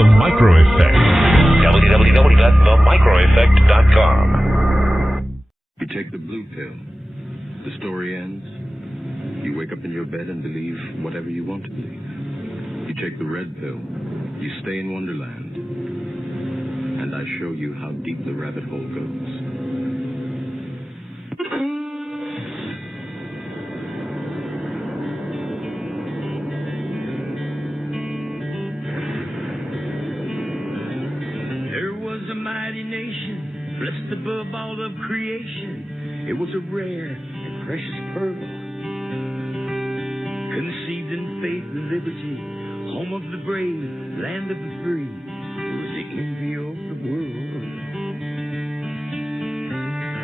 The Micro Effect. www.themicroeffect.com. You take the blue pill. The story ends. You wake up in your bed and believe whatever you want to believe. You take the red pill. You stay in Wonderland. And I show you how deep the rabbit hole goes. There was a mighty nation, blessed above all of creation. It was a rare and precious pearl, conceived in faith and liberty, home of the brave, land of the free. It was the envy of the world.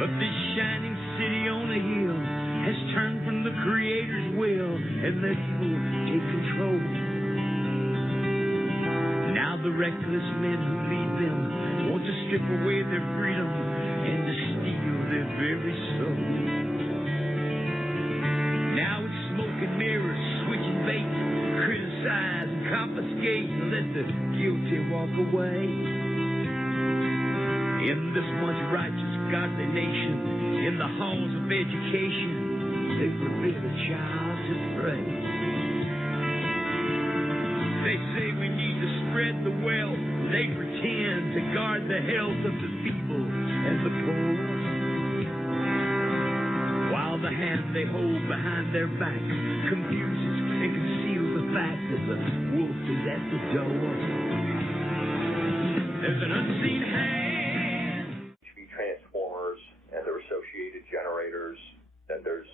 But this shining city on a hill has turned from the Creator's will and let evil take control. Now the reckless men who lead them want to strip away their freedom and to steal their very soul. Now it's smoke and mirrors, switching bait, criticize and confiscate and let the guilty walk away. In this once righteous, godly nation, in the halls of education, they forbid a child to pray. They say we need to spread the wealth. They pretend to guard the health of the feeble and the poor, while the hand they hold behind their back confuses and conceals the fact that the wolf is at the door. There's an unseen hand. Transformers and their associated generators. Then there's,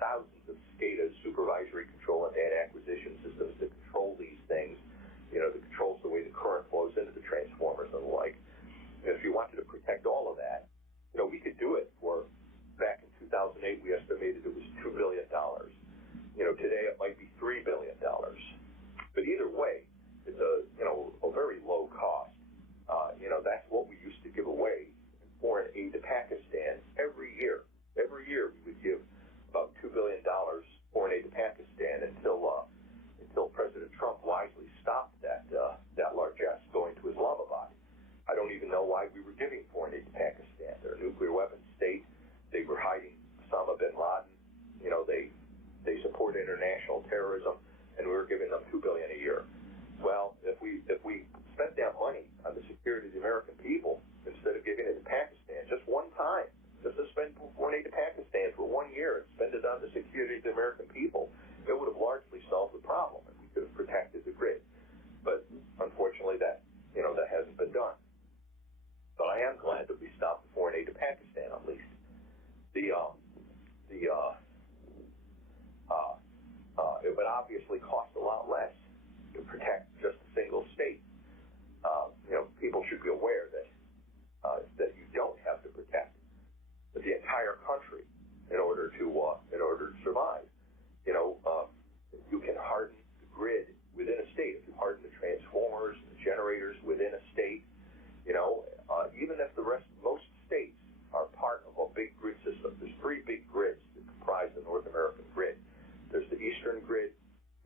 thousands of SCADA, supervisory control and data acquisition systems that control these things. That controls the way the current flows into the transformers and the like. And if you wanted to protect all of that, we could do it for, back in 2008, we estimated it was $2 billion. Today it might be $3 billion. But either way, it's a very low cost. That's what we used to give away in foreign aid to Pakistan every year. Every year we would give about $2 billion foreign aid to Pakistan until President Trump wisely stopped that largesse going to Islamabad. I don't even know why we were giving foreign aid to Pakistan. They're a nuclear weapons state. They were hiding Osama bin Laden. They support international terrorism, and we were giving them $2 billion a year. Well, if we spent that money on the security of the American people instead of giving it to Pakistan just one time, just to spend foreign aid to Pakistan for 1 year and spend it on the security of the American people, it would have largely solved the problem, and we could have protected the grid. But unfortunately, that hasn't been done. But I am glad that we stopped the foreign aid to Pakistan, at least. It would obviously cost a lot less to protect just a single state. People should be aware that you don't have to protect the entire country in order to survive. You can harden the grid within a state. If you harden the transformers, the generators within a state, even if most states are part of a big grid system. There's 3 big grids that comprise the North American grid. There's the Eastern grid,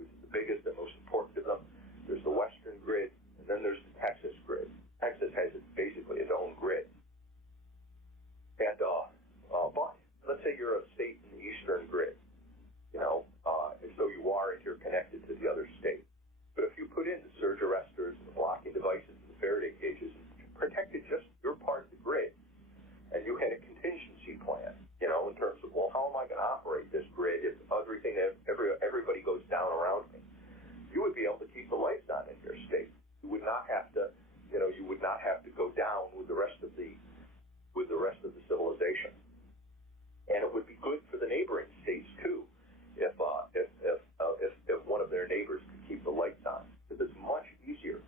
which is the biggest and most important of them. There's the Western grid, and then there's the Texas grid. Texas has basically its own grid. And but let's say you're a state in the Eastern grid, and so you are interconnected to the other state. But if you put in the surge arresters and the blocking devices and the Faraday cages and protected just your part of the grid, and you had a contingency plan, in terms of, well, how am I going to operate this grid if everybody goes down around me? You would be able to keep the lights on in your state. You would not have to, go down with the rest of the civilization. And it would be good for the neighboring states too, if one of their neighbors could keep the lights on, because it's much easier,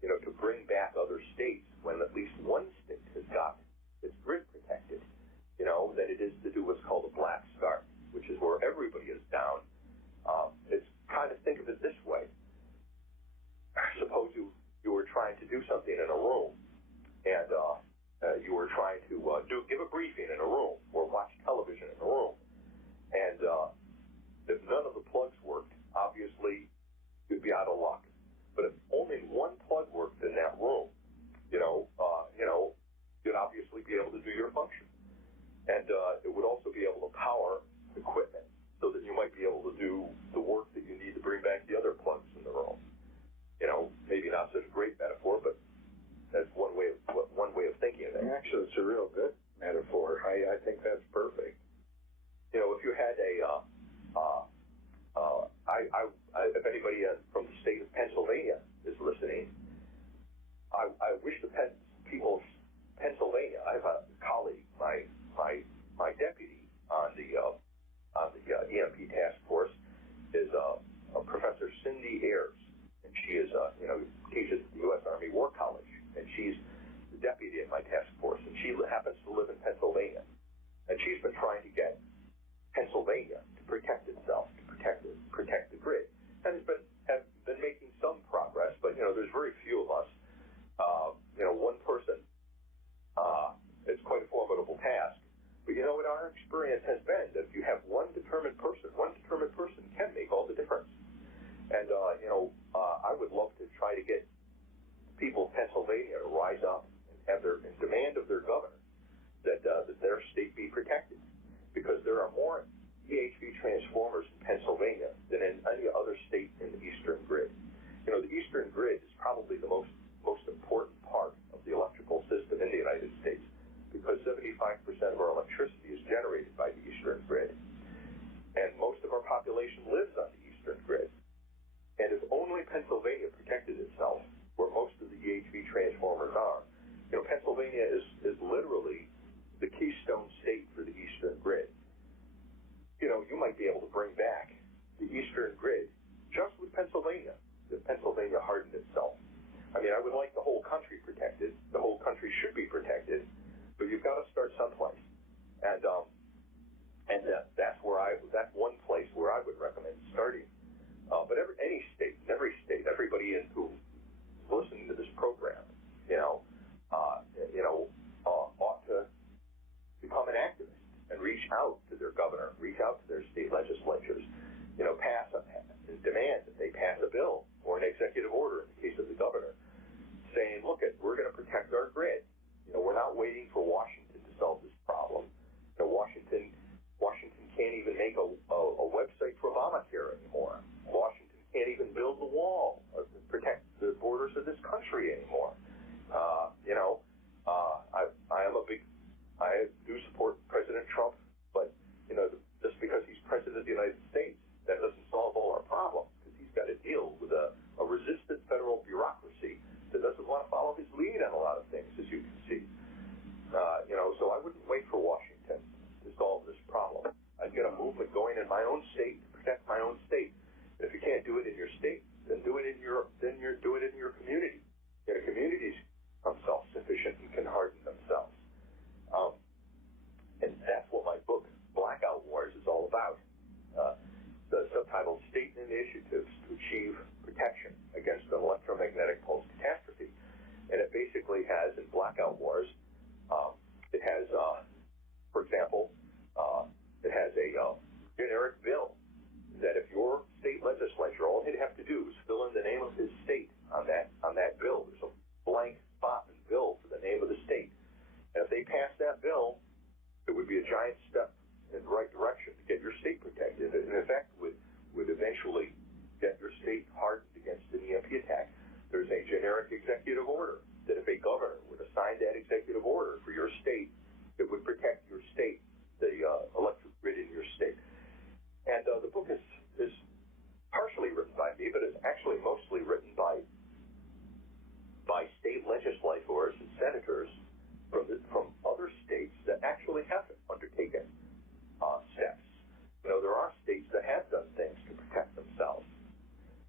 to bring back other states when at least one state has got its grid protected, than it is to do what's called a black start, which is where everybody is down. It's kind of, think of it this way. Suppose you were trying to do something in a room, and you were trying to give a briefing in a room or watch television in a room, and if none of the plugs worked, obviously you'd be out of luck. But if only one if anybody from the state of Pennsylvania is listening, I wish the people of Pennsylvania. I have a colleague, my deputy on the EMP task force is Professor Cindy Ayers, and she is teaches at the U.S. Army War College, and she's the deputy in my task force, and she happens to live in Pennsylvania, and she's been trying to get Pennsylvania to protect itself, to protect the grid, and have been making some progress, but there's very few of us. One person, it's quite a formidable task. But what our experience has been, that if you have one determined person can make all the difference. And I would love to try to get people of Pennsylvania to rise up and have and demand of their governor that their state be protected, because there are more EHV transformers in Pennsylvania than in any other state in the Eastern Grid. The Eastern Grid is probably the most important part of the electrical system in the United States, because 75% of our electricity is generated by the Eastern Grid, and most of our population lives on the Eastern Grid. And if only Pennsylvania protected itself, where most of the EHV transformers are, Pennsylvania is literally the keystone state for the Eastern Grid. You might be able to bring back the Eastern Grid just with Pennsylvania, if Pennsylvania hardened itself. I would like the whole country protected. The whole country should be protected, but you've got to start someplace. And that's one place where I would recommend starting. But every state, everybody who's listening to this program, ought to become an activist and reach out to their governor, reach out to their state legislatures, demand that they pass a bill or an executive order in the case of the governor, saying, look, we're going to protect our grid. We're not waiting for Washington to solve this problem. Washington can't even make a website for Obamacare anymore. Washington can't even build the wall to protect the borders of this country anymore. I do support President Trump, but just because he's president of the United States, that doesn't solve all our problems, because he's got to deal with a resistant federal bureaucracy that doesn't want to follow his lead on a lot of things, as you can see. So I wouldn't wait for Washington to solve this problem. I'd get a movement going in my own state to protect my own state. And if you can't do it in your state, then do it in your community. Communities are self-sufficient and can harden themselves. And that's what my book, Blackout Wars, is all about. The subtitle, State Initiatives to Achieve Protection Against an Electromagnetic Pulse Catastrophe. And it basically has, in Blackout Wars, it has, for example, it has a generic bill that if your state legislature, all he'd have to do is fill in the name of his state on that bill. There's a blank spot in the bill for the name of the state. And if they pass that bill, it would be a giant step in the right direction to get your state protected, and in fact would eventually get your state hardened against an EMP attack. There's a generic executive order that if a governor were to sign that executive order for your state, it would protect your state, the electric grid in your state. And the book is partially written by me, but it's actually mostly written by state legislators and senators from other states that actually have undertaken steps. There are states that have done things to protect themselves.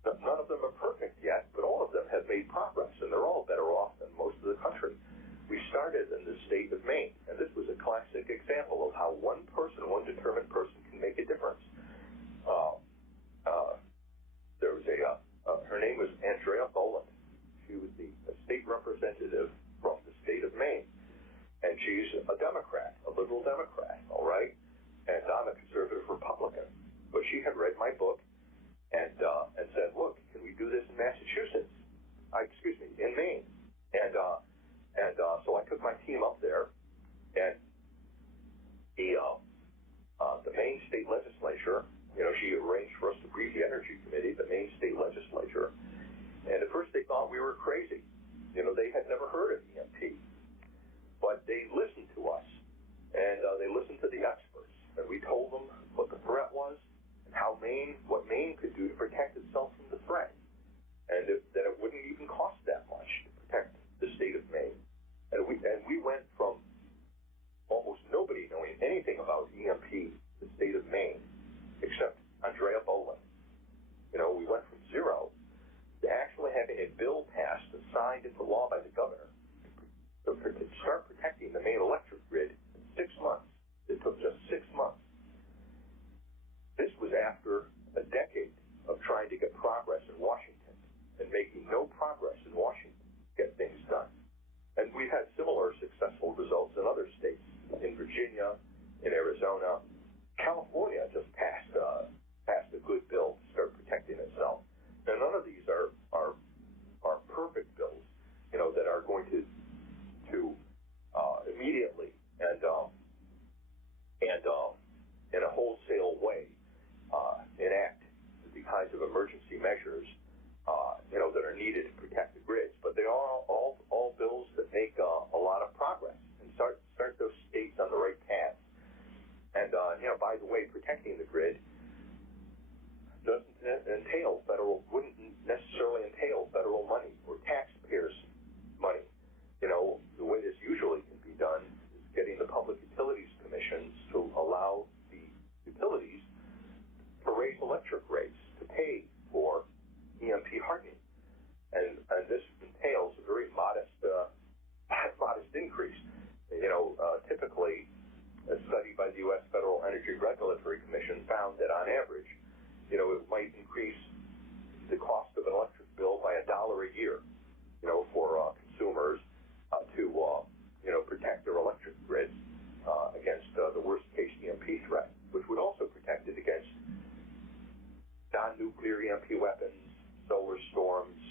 But none of them are perfect yet, but all of them have made progress, and they're all better off than most of the country. We started in the state of Maine, and this was a classic example of how one determined person can make a difference. There was her name was Andrea Boland. She was a state representative from the state of Maine. And she's a Democrat, a liberal Democrat, all right? And I'm a conservative Republican. But she had read my book and said, look, can we do this in Massachusetts? In Maine. And so I took my team up there, and the Maine state legislature, she arranged for us to brief the Energy Committee, the Maine state legislature. And at first they thought we were crazy. They had never heard of EMP. But they listened to us, and they listened to the experts, and we told them what the threat was and what Maine could do to protect itself zero to actually having a bill passed and signed into law by the governor to start protecting the main electric grid in 6 months. It took just 6 months. This was after a decade of trying to get progress in Washington and making no progress in Washington to get things done. And we've had similar successful results in other states, in Virginia, in Arizona. California just passed a good bill to start protecting itself. Now, none of these are perfect bills, that are going to immediately and in a wholesale way enact the kinds of emergency measures that are needed to protect the grids. But they are all bills that make a lot of progress and start those states on the right path. And by the way, protecting the grid wouldn't necessarily entail federal money or taxpayers' money. The way this usually can be done is getting the Public Utilities Commissions to allow the utilities to raise electric rates to pay for EMP hardening. And this entails a very modest increase. Typically, a study by the U.S. Federal Energy Regulatory Commission found that on average, it might increase the cost of an electric bill by $1 a year, for consumers to protect their electric grids against the worst case EMP threat, which would also protect it against non-nuclear EMP weapons, solar storms,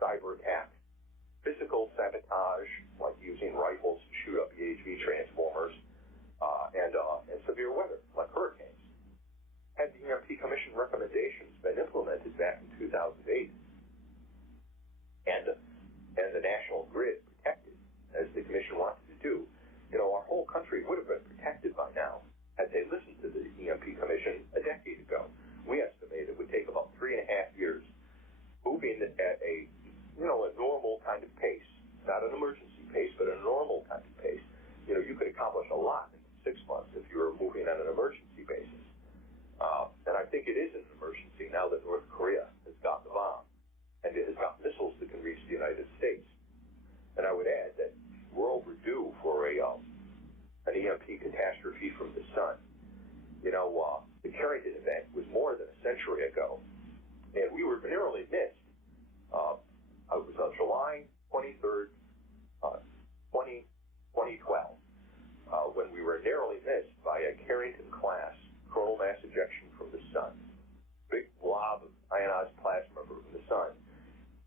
cyber attacks, physical sabotage, like using rifles to shoot up EHV transformers, and severe weather, like hurricanes. Had the EMP Commission recommendations been implemented back in 2008, and the national grid protected, as the Commission wanted to do, our whole country would have been protected by now had they listened to the EMP Commission a decade ago. We estimate it would take about 3.5 years, moving at a normal kind of pace, not an emergency pace, but a normal kind of pace. You could accomplish a lot in 6 months if you were moving on an emergency basis. And I think it is an emergency now that North Korea has got the bomb, and it has got missiles that can reach the United States. And I would add that we're overdue for an EMP catastrophe from the sun. The Carrington event was more than a century ago, and we were narrowly missed. It was on July 23rd, 2012, when we were narrowly missed by a Carrington-class coronal mass ejection from the sun. Big blob of ionized plasma from the sun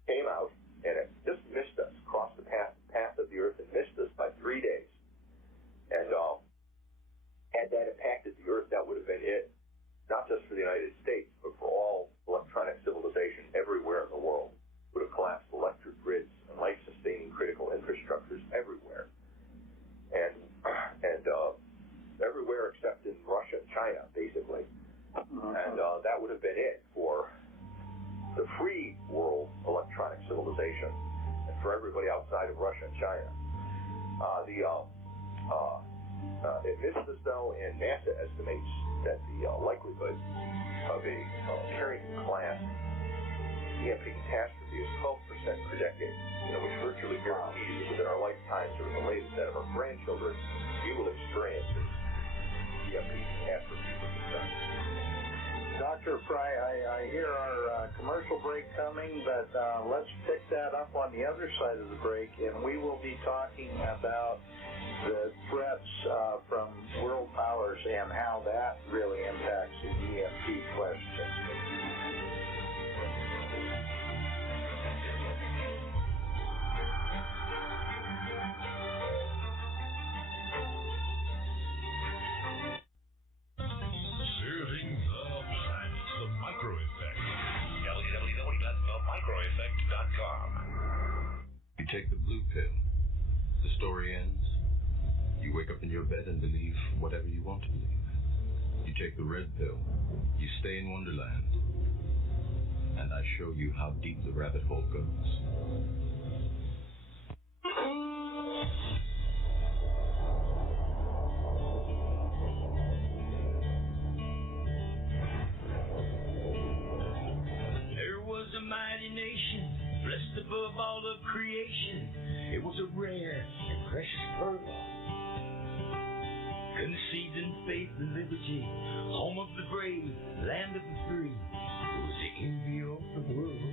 came out, and it just missed us, crossed the path of the Earth and missed us by 3 days. And had that impacted the Earth, that would have been it, not just for the United States, but for all electronic civilization everywhere in the world. Would have collapsed electric grids and life-sustaining critical infrastructures everywhere. And everywhere except in Russia and China, basically. And that would have been it for the free world electronic civilization and for everybody outside of Russia and China. It missed us, though, and NASA estimates that the likelihood of a Carrington-class EMP catastrophe is 12% per decade, which virtually guarantees that within our lifetimes or the latest that of our grandchildren, we will experience an EMP catastrophe from the sun. Dr. Fry, I hear our commercial break coming, but let's pick that up on the other side of the break, and we will be talking about the threats from world powers and how that really impacts the EMP question. You take the blue pill. The story ends. You wake up in your bed and believe whatever you want to believe. You take the red pill. You stay in Wonderland. And I show you how deep the rabbit hole goes. There was a mighty nation, blessed above all of creation. It was a rare and precious pearl, conceived in faith and liberty, home of the brave, land of the free. It was the envy of the world.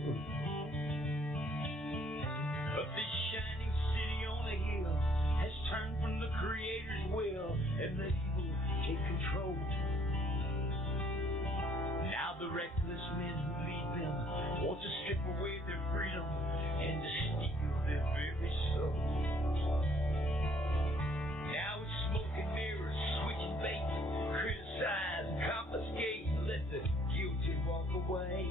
But this shining city on a hill has turned from the Creator's will, and the evil take control. Now the reckless men who lead them want to strip away their freedom and to steal their very soul. Now it's smoke and mirrors, switching bait, criticize, confiscate, and let the guilty walk away.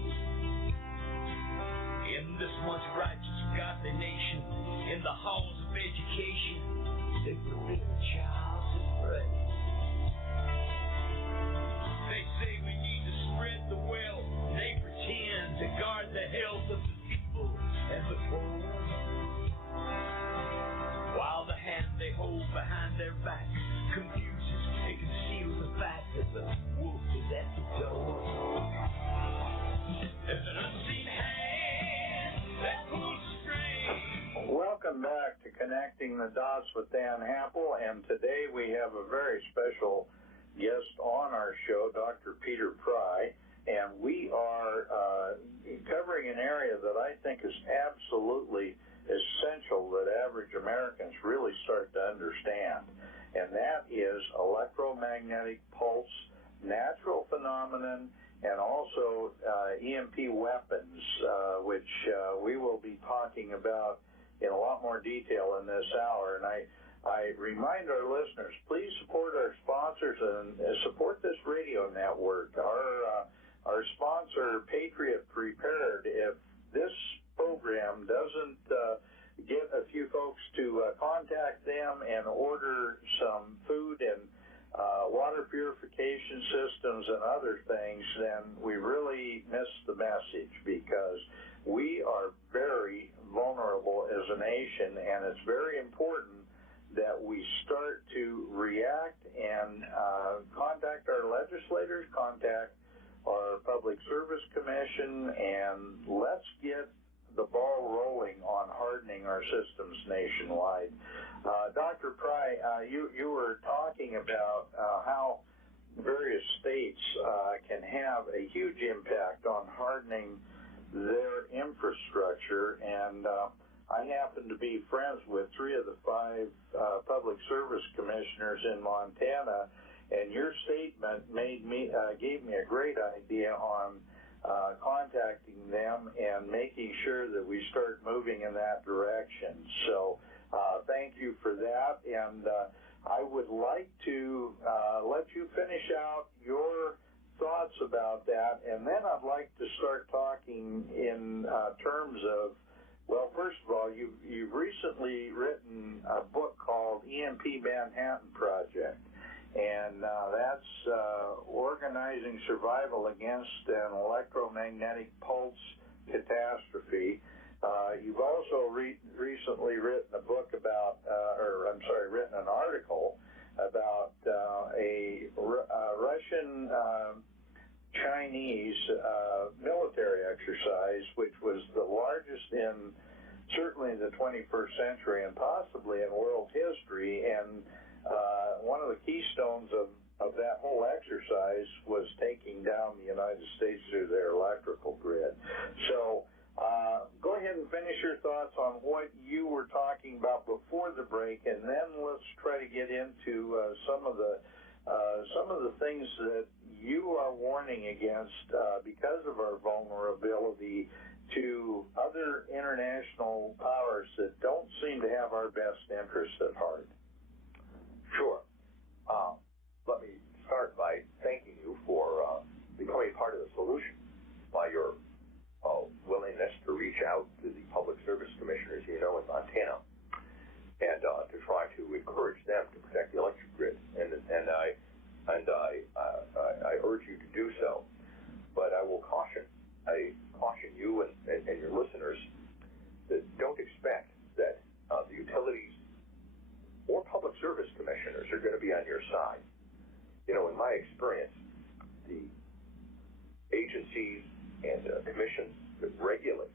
In this once righteous, godly nation, in the halls of education, they forbid a child to pray. They say we need to spread the wealth. They pretend to guard the health of the people and the poor, while the hand they hold behind their back confuses and conceals the fact that the wolf is at the door. There's an unseen hand that pulls the string. Welcome back to Connecting the Dots with Dan Happel, and today we have a very special guest on our show, Dr. Peter Pry, and we are covering an area that I think is absolutely essential that average Americans really start to understand, and that is electromagnetic pulse, natural phenomenon, and also EMP weapons, which we will be talking about in a lot more detail in this hour. And I remind our listeners, please support our sponsors and support this radio network. Our sponsor, Patriot Prepared, if this program doesn't get a few folks to contact them and order some food and water purification systems and other things, then we really miss the message, because we are very vulnerable as a nation, and it's very important that we start to react and contact our legislators, contact our Public Service Commission, and let's get the ball rolling on hardening our systems nationwide. Dr. Pry, you were talking about how various states can have a huge impact on hardening their infrastructure, and I happen to be friends with 3 of the 5 public service commissioners in Montana, and your statement gave me a great idea on contacting them and making sure that we start moving in that direction. So thank you for that, and I would like to let you finish out your thoughts about that, and then I'd like to start talking in terms of, well, first of all, you've recently written a book called EMP Manhattan Project, and that's organizing survival against an electromagnetic pulse catastrophe. You've also recently written a book about, written an article about a Russian Chinese military exercise, which was the largest in certainly the 21st century and possibly in world history. And one of the keystones of that whole exercise was taking down the United States through their electrical grid. So go ahead and finish your thoughts on what you were talking about before the break, and then let's try to get into some of the things that you are warning against because of our vulnerability to other international powers that don't seem to have our best interests at heart. Sure. Let me start by thanking you for becoming part of the solution by your willingness to reach out to the public service commissioners, in Montana, and to try to encourage them to protect the electric grid. And I urge you to do so. But I will caution you and your listeners that don't expect that the utilities or public service commissioners are going to be on your side. In my experience, the agencies and commissions that regulate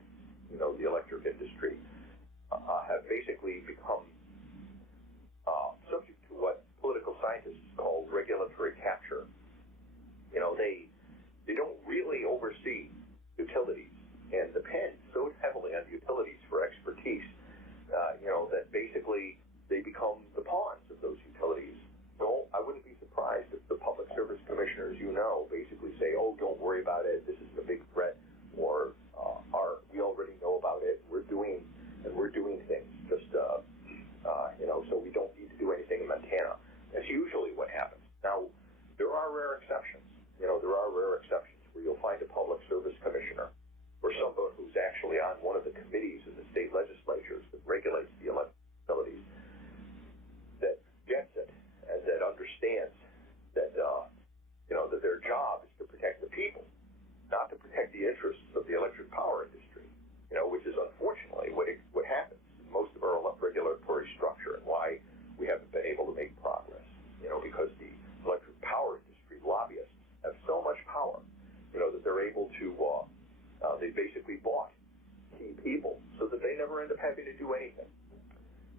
end up having to do anything.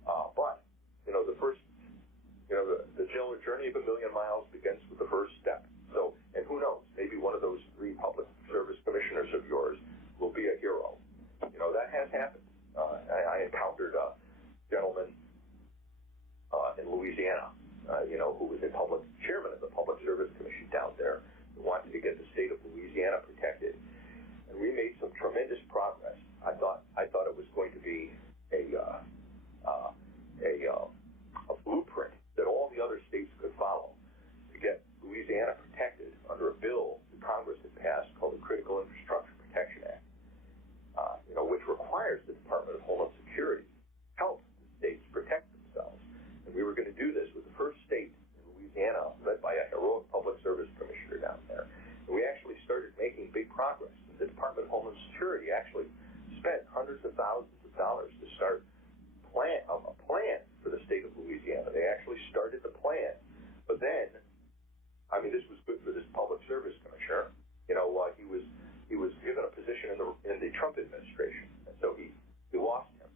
But, the first, the general journey of 1 million miles begins with the first step. So, and who knows, maybe one of those 3 public service commissioners of yours will be a hero. That has happened. I encountered a gentleman in Louisiana, who was a chairman of the Public Service Commission down there, who wanted to get the state of Louisiana protected. And we made some tremendous progress. I thought it was going to be a blueprint that all the other states could follow to get Louisiana protected under a bill that Congress had passed called the Critical Infrastructure Protection Act, which requires the Department of Homeland Security help the states protect themselves. And we were going to do this with the first state in Louisiana, led by a heroic public service commissioner down there. And we actually started making big progress. The Department of Homeland Security actually spent hundreds of thousands of dollars to start a plan for the state of Louisiana. They actually started the plan. But then, this was good for this public service commissioner. He was given a position in the Trump administration, and so he lost him.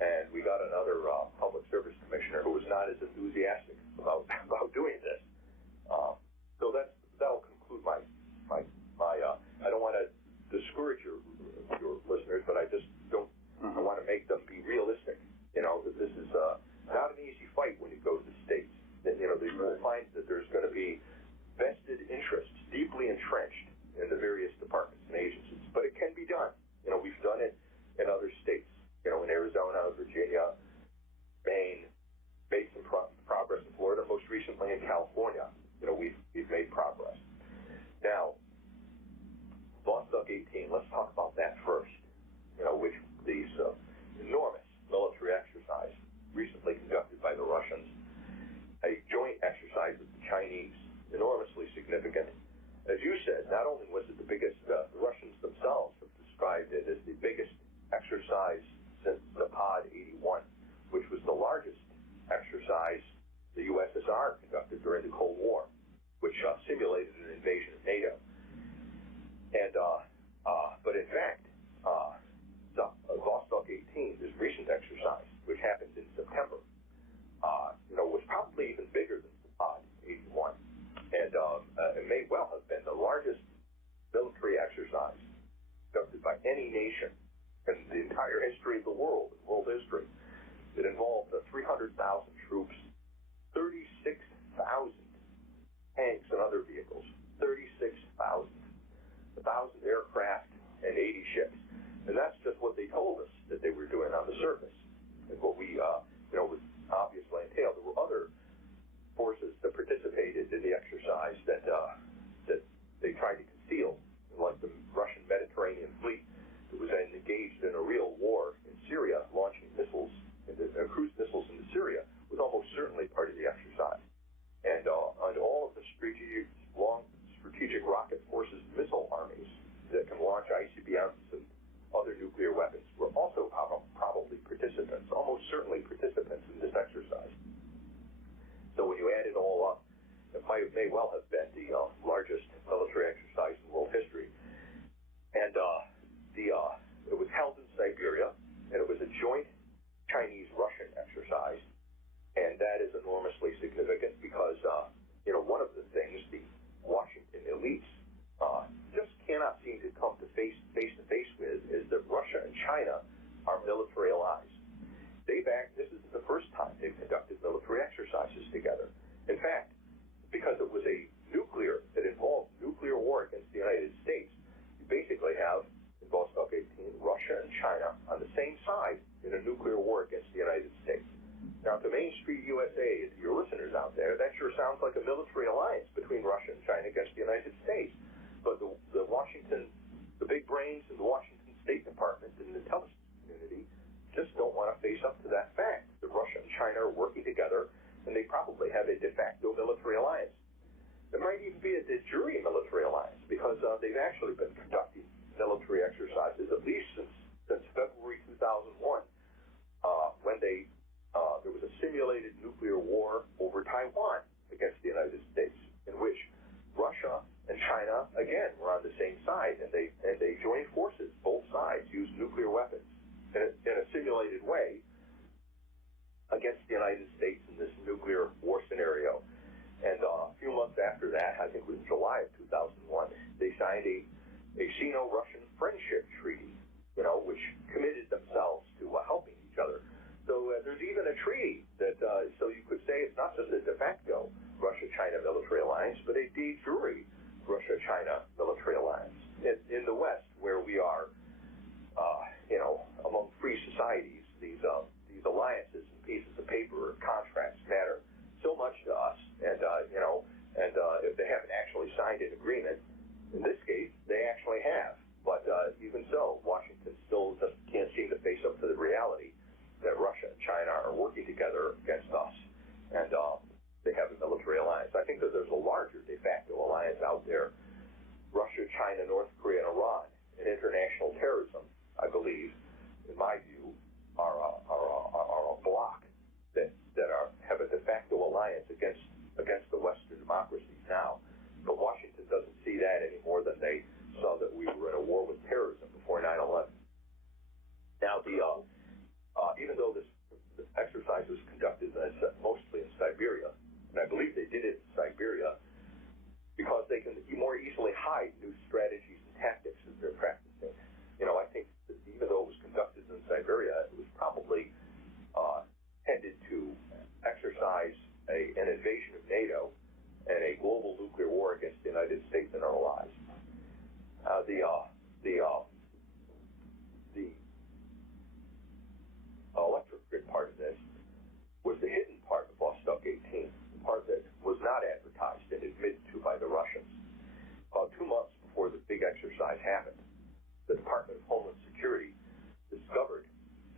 And we got another public service commissioner who was not as enthusiastic about doing this. So that'll conclude my I don't want to discourage your listeners, but I just don't. I want to make them be realistic. That this is not an easy fight when you go to the states. That they will find that there's going to be vested interests deeply entrenched in the various departments and agencies, but it can be done. We've done it in other states. In Arizona, Virginia, Maine, made some progress in Florida. Most recently in California, we've made progress. Now, Vostok 18. Let's talk about that first. Which these enormous military exercise recently conducted by the Russians, a joint exercise with the Chinese, enormously significant. As you said, not only was it the biggest, the Russians themselves have described it as the biggest exercise since the Pod 81, which was the largest exercise the USSR conducted during the Cold War, which simulated an invasion of NATO. And but in fact, Vostok 18, this recent exercise, which happened in September, was probably even bigger than the Pod 81, and it may well have been the largest military exercise conducted by any nation in the entire history of the world history. It involved 300,000 troops, 36,000 tanks and other vehicles, 36,000, 1,000 aircraft, and 80 ships. And that's just what they told us that they were doing on the surface. And what we, was obviously entailed. There were other forces that participated in the exercise that they tried to conceal, like the Russian Mediterranean Fleet that was engaged in a real war in Syria, launching missiles, cruise missiles into Syria, was almost certainly part of the exercise. And all of the strategic rocket forces missile armies that can launch ICBMs and other nuclear weapons were also probably participants, almost certainly participants in this exercise. So when you add it all up, it may well have been the largest military exercise in world history. And it was held in Siberia, and it was a joint Chinese-Russian exercise, and that is enormously significant because, one of the things the Washington elites just cannot seem to come to face to face with is that Russia and China are military allies. This is the first time they've conducted military exercises together. In fact, because it was it involved nuclear war against the United States, you basically have, in Vostok 18, Russia and China on the same side in a nuclear war against the United States. Now, to Main Street USA, to your listeners out there, that sure sounds like a military alliance between Russia and China against the United States. But the big brains in the Washington State Department and the intelligence community just don't want to face up to that fact that Russia and China are working together, and they probably have a de facto military alliance. There might even be a de jure military alliance because they've actually been conducting military exercises at least since February 2001, when there was a simulated nuclear war over Taiwan against the United States, in which Russia and China again were on the same side, and they joined forces. Both sides used nuclear weapons in a simulated way against the United States in this nuclear war scenario. And a few months after that, I think it was July of 2001, they signed a Sino-Russian friendship treaty, which committed themselves to helping each other. So there's even a treaty that, so you could say it's not just a de facto Russia-China military alliance, but a de jure Russia-China military alliance. In the West, where we are, among free societies, these alliances and pieces of paper or contracts matter so much to us. And if they haven't actually signed an agreement, in this case, they actually have. But even so, Washington still just can't seem to face up to the reality that Russia and China are working together against us, and they have a military alliance. I think that there's a larger de facto alliance out there. Russia, China, North Korea, and Iran. And international terrorism, I believe, in my view, are a bloc that have a de facto alliance against the Western democracies now. But Washington doesn't see that any more than they saw that we were in a war with terrorism before 9/11. Now, even though this exercise was conducted mostly in Siberia, and I believe they did it in Siberia because they can more easily hide new strategies and tactics that they're practicing. I think that even though it was conducted in Siberia, it was probably tended to exercise an invasion of NATO and a global nuclear war against the United States and our allies. The electric grid part of this was the hidden part of Vostok 18, the part that was not advertised and admitted to by the Russians. About 2 months before the big exercise happened, the Department of Homeland Security discovered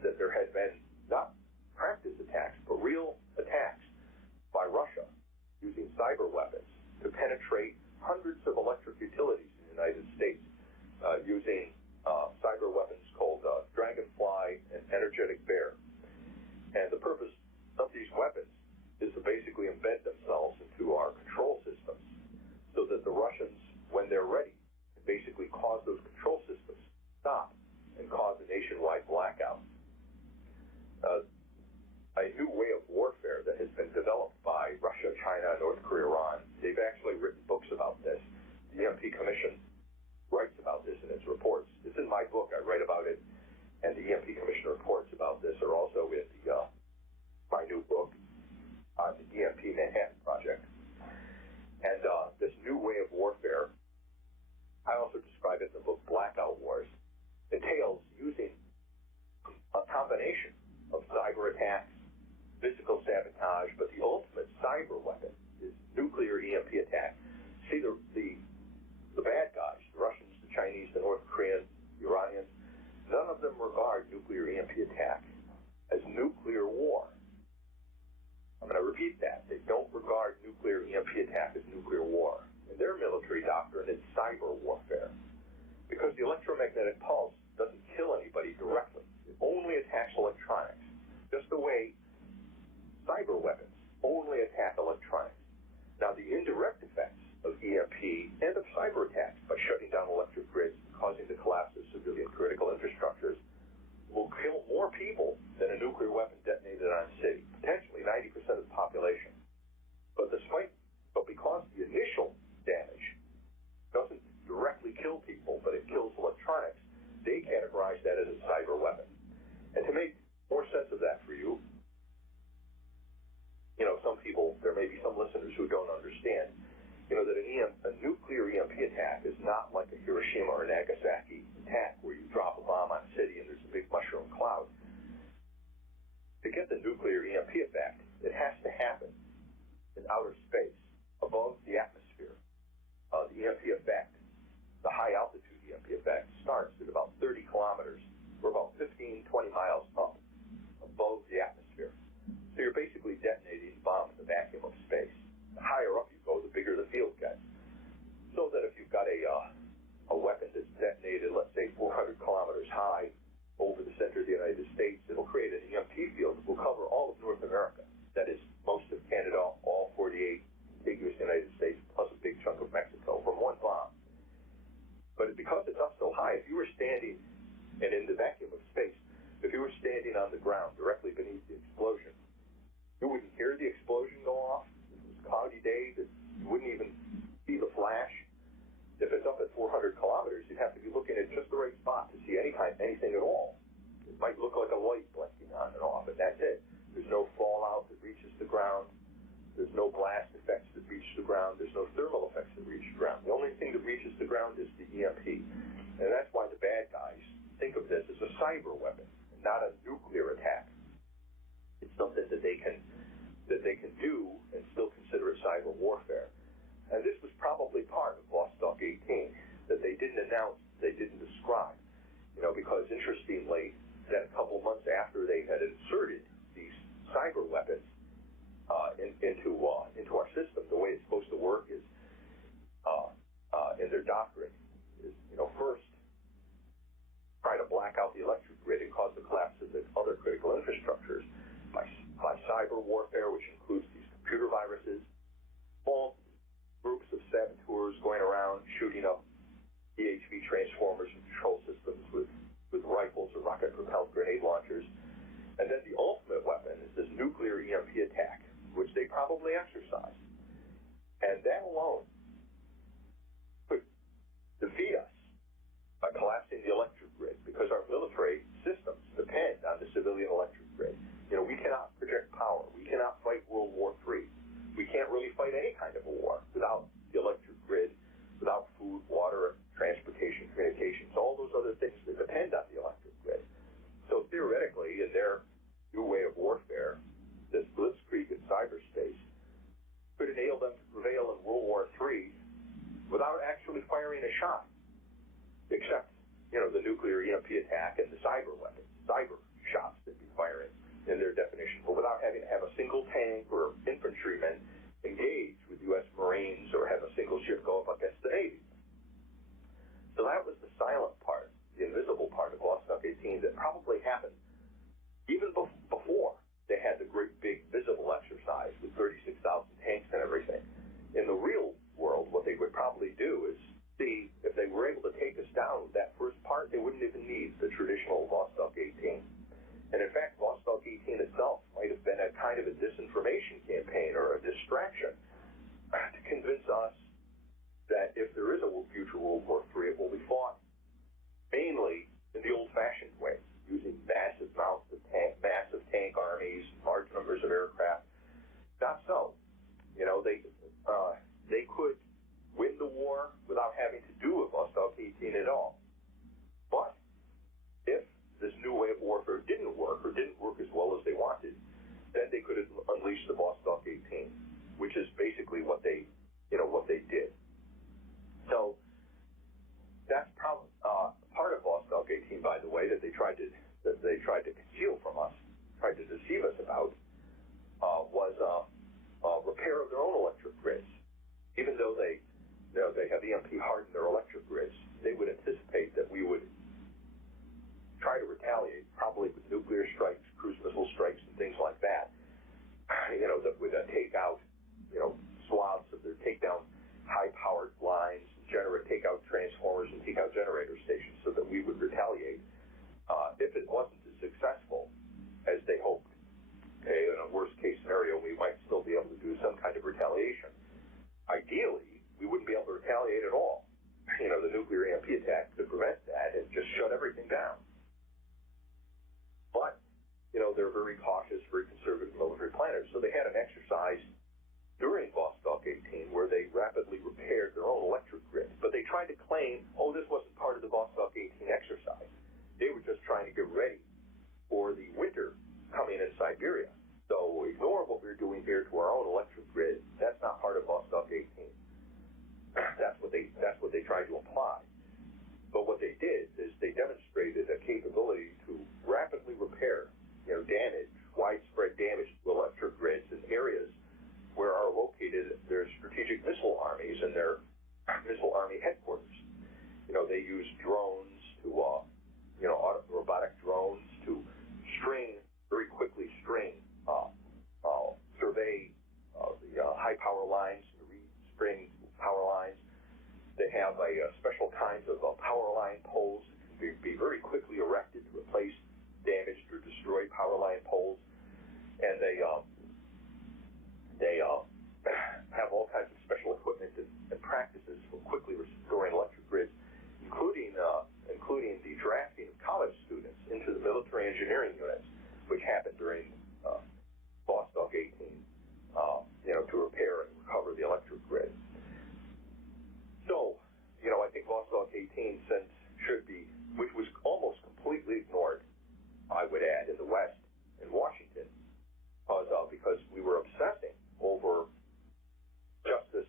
that there had been not practice attacks, but real attacks by Russia using cyber weapons to penetrate hundreds of electric utilities in the United States using cyber weapons called Dragonfly and Energetic Bear. And the purpose of these weapons is to basically embed themselves into our control systems so that the Russians, when they're ready, can basically cause those control systems to stop and cause a nationwide blackout. A new way of warfare that has been developed by Russia, China, North Korea, Iran. They've actually written books about this. The EMP Commission writes about this in its reports. It's in my book. I write about it, and the EMP Commission reports about this are also in my new book on the EMP Manhattan Project. And this new way of warfare, I also describe it in the book Blackout Wars, entails using a combination of cyber attacks, physical sabotage, but the ultimate cyber weapon is nuclear EMP attack. See, the bad guys, the Russians, the Chinese, the North Koreans, the Iranians, none of them regard nuclear EMP attack as nuclear war. I'm going to repeat that. They don't regard nuclear EMP attack as nuclear war. In their military doctrine, it's cyber warfare. Because the electromagnetic pulse doesn't kill anybody directly. It only attacks electronics. Just the way cyber weapons only attack electronics. Now, the indirect effects of EMP and of cyber attacks by shutting down electric grids and causing the collapse of civilian critical infrastructures will kill more people than a nuclear weapon detonated on a city, potentially 90% of the population. But because the initial damage doesn't directly kill people, but it kills electronics, they categorize that as a cyber weapon. And to make more sense of that for you, some people, there may be some listeners who don't understand, that a nuclear EMP attack is not like a Hiroshima or Nagasaki attack where you drop a bomb on a city and there's a big mushroom cloud. To get the nuclear EMP effect, it has to happen in outer space, above the atmosphere. The EMP effect, the high altitude EMP effect, starts at about 30 kilometers, or about 15, 20 miles up above the atmosphere. So you're basically detonating a bomb in the vacuum of space. The higher up you go, the bigger the field gets. So that if you've got a weapon that's detonated, let's say 400 kilometers high over the center of the United States, it'll create an EMP field that will cover all of North America. That is, most of Canada, all 48 contiguous United States, plus a big chunk of Mexico from one bomb. But because it's up so high, if you were standing and in the vacuum of space, the standing on the ground directly beneath the explosion, you wouldn't hear the explosion go off. If it was a cloudy day, you wouldn't even see the flash. If it's up at 400 kilometers, you'd have to be looking at just the right spot to see anything at all. It might look like a light blinking on and off, and that's it. There's no fallout that reaches the ground. There's no blast effects that reach the ground. There's no thermal effects that reach the ground. The only thing that reaches the ground is the EMP. And that's why the bad guys think of this as a cyber weapon, not a nuclear attack. It's something that they can do and still consider it cyber warfare. And this was probably part of Vostok 18 that they didn't announce, they didn't describe. Because interestingly, that a couple months after they had inserted these cyber weapons into our system, the way it's supposed to work is in their doctrine is first try to black out the electric grid and cause the collapse of the other critical infrastructures by cyber warfare, which includes these computer viruses, small groups of saboteurs going around shooting up EHV transformers and control systems with rifles or rocket-propelled grenade launchers. And then the ultimate weapon is this nuclear EMP attack, which they probably exercise. And that alone could defeat us by collapsing the electric grid, because our military systems depend on the civilian electric grid. We cannot project power. We cannot fight World War III. We can't really fight any kind of a war without the electric grid, without food, water, transportation, communications, all those other things that depend on the electric grid. So theoretically, in their new way of warfare, this blitzkrieg in cyberspace could enable them to prevail in World War III without actually firing a shot, except, the nuclear EMP attack and the cyber weapons, cyber shots they'd be firing in their definition, but without having to have a single tank or infantryman engage with U.S. Marines or have a single ship go up against the Navy. So that was the silent part, the invisible part of Vostok 18 that probably happened even before they had the great big visible exercise with 36,000 tanks and everything. In the real world, what they would probably do is see if they were able to take us down with that first part, they wouldn't even need the traditional Vostok 18. And in fact, Vostok 18 itself might have been a kind of a disinformation campaign or a distraction to convince us that if there is a future World War III, it will be fought mainly in the old-fashioned way, using massive tank armies, large numbers of aircraft. Not so. They could win the war without having to do with Vostok 18 at all. But if this new way of warfare didn't work or didn't work as well as they wanted, then they could have unleashed the Vostok 18, which is basically what they did. So that's probably part of Vostok 18, by the way, that they tried to conceal from us, tried to deceive us about, was repair of their own electric grids. Even though they have EMP hardened their electric grids, they would anticipate that we would try to retaliate, probably with nuclear strikes, cruise missile strikes, and things like that. That would take out, swaths of their takedown high-powered lines, take out transformers and take out generator stations, so that we would retaliate if it wasn't as successful as they hoped. Okay, in a worst-case scenario, we might still be able to do some kind of retaliation. Ideally, we wouldn't be able to retaliate at all. The nuclear EMP attack could prevent that and just shut everything down. But, they're very cautious, very conservative military planners. So they had an exercise during Vostok 18 where they rapidly repaired their own electric grid. But they tried to claim, this wasn't part of the Vostok 18 exercise. They were just trying to get ready for the winter coming in Siberia. So ignore what we're doing here to our own electric grid. That's not part of Vostok 18. That's what they tried to imply. But what they did is they demonstrated a capability to rapidly repair, widespread damage to electric grids in areas where are located their strategic missile armies and their missile army headquarters. They use drones to, robotic drones to very quickly survey the high power lines, the re-string power lines. They have special kinds of power line poles that can be very quickly erected to Supplementary Engineering Units, which happened during Vostok 18, to repair and recover the electric grid. So, I think Vostok 18 should be, which was almost completely ignored, I would add, in the West, in Washington, because we were obsessing over Justice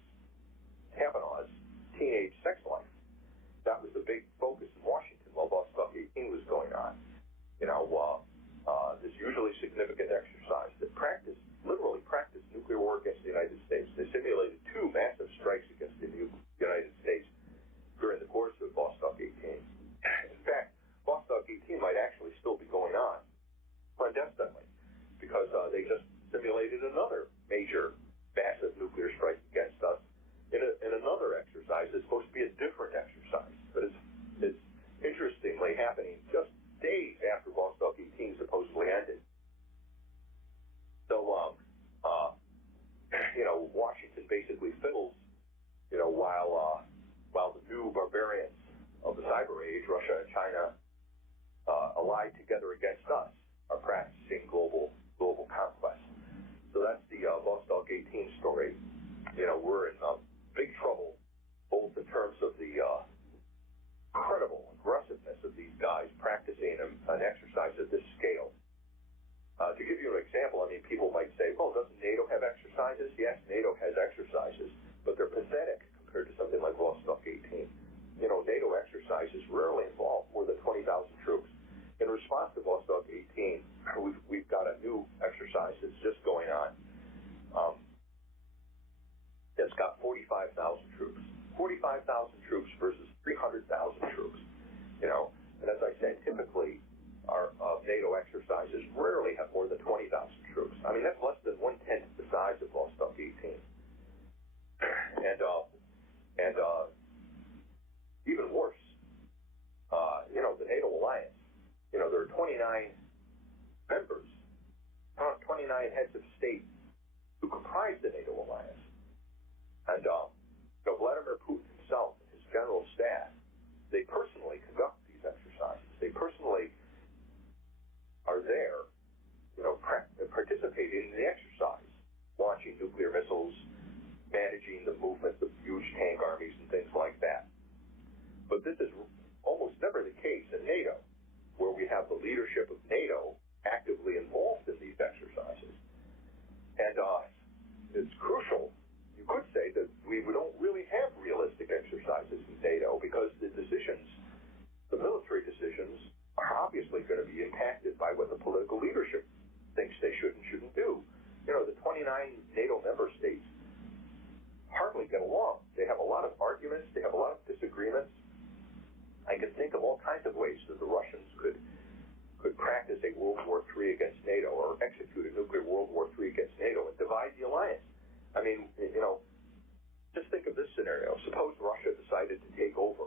Kavanaugh's teenage sex life. That was the big focus in Washington while Vostok 18 was going on. This usually significant exercise that literally practiced nuclear war against the United States. They simulated 2 massive strikes against the United States during the course of Vostok 18. In fact, Vostok 18 might actually still be going on clandestinely because they just simulated another major, massive nuclear strike against us in another exercise. It's supposed to be a different exercise, but it's interestingly happening just days after Vostok 18 supposedly ended. So, Washington basically fiddles, while the new barbarians of the cyber age, Russia and China, allied together against us, are practicing global conquest. So that's the Vostok 18 story. We're in big trouble, both in terms of the incredible aggressiveness of these guys practicing an exercise at this scale. To give you an example, people might say, well, doesn't NATO have exercises? Yes, NATO has exercises, but they're pathetic compared to something like Vostok 18. NATO exercises rarely involve more than 20,000 troops. In response to Vostok 18, we've got a new exercise that's just going on. It's got 45,000 troops. 45,000 troops versus 300,000 troops. And as I said, typically our NATO exercises rarely have more than 20,000 troops. That's less than 1/10 the size of Vostok 18. And even worse, the NATO alliance. There are 29 members, 29 heads of state who comprise the NATO alliance. And Vladimir Putin himself and his general staff, they personally conduct these exercises. They personally are there, participating in the exercise, launching nuclear missiles, managing the movements of huge tank armies and things like that. But this is almost never the case in NATO, where we have the leadership of NATO actively involved in these exercises. And it's crucial. You could say that we don't really have realistic exercises in NATO because the military decisions, are obviously going to be impacted by what the political leadership thinks they should and shouldn't do. The 29 NATO member states hardly get along. They have a lot of arguments. They have a lot of disagreements. I can think of all kinds of ways that the Russians could practice a World War III against NATO or execute a nuclear World War III against NATO and divide the alliance. Just think of this scenario. Suppose Russia decided to take over,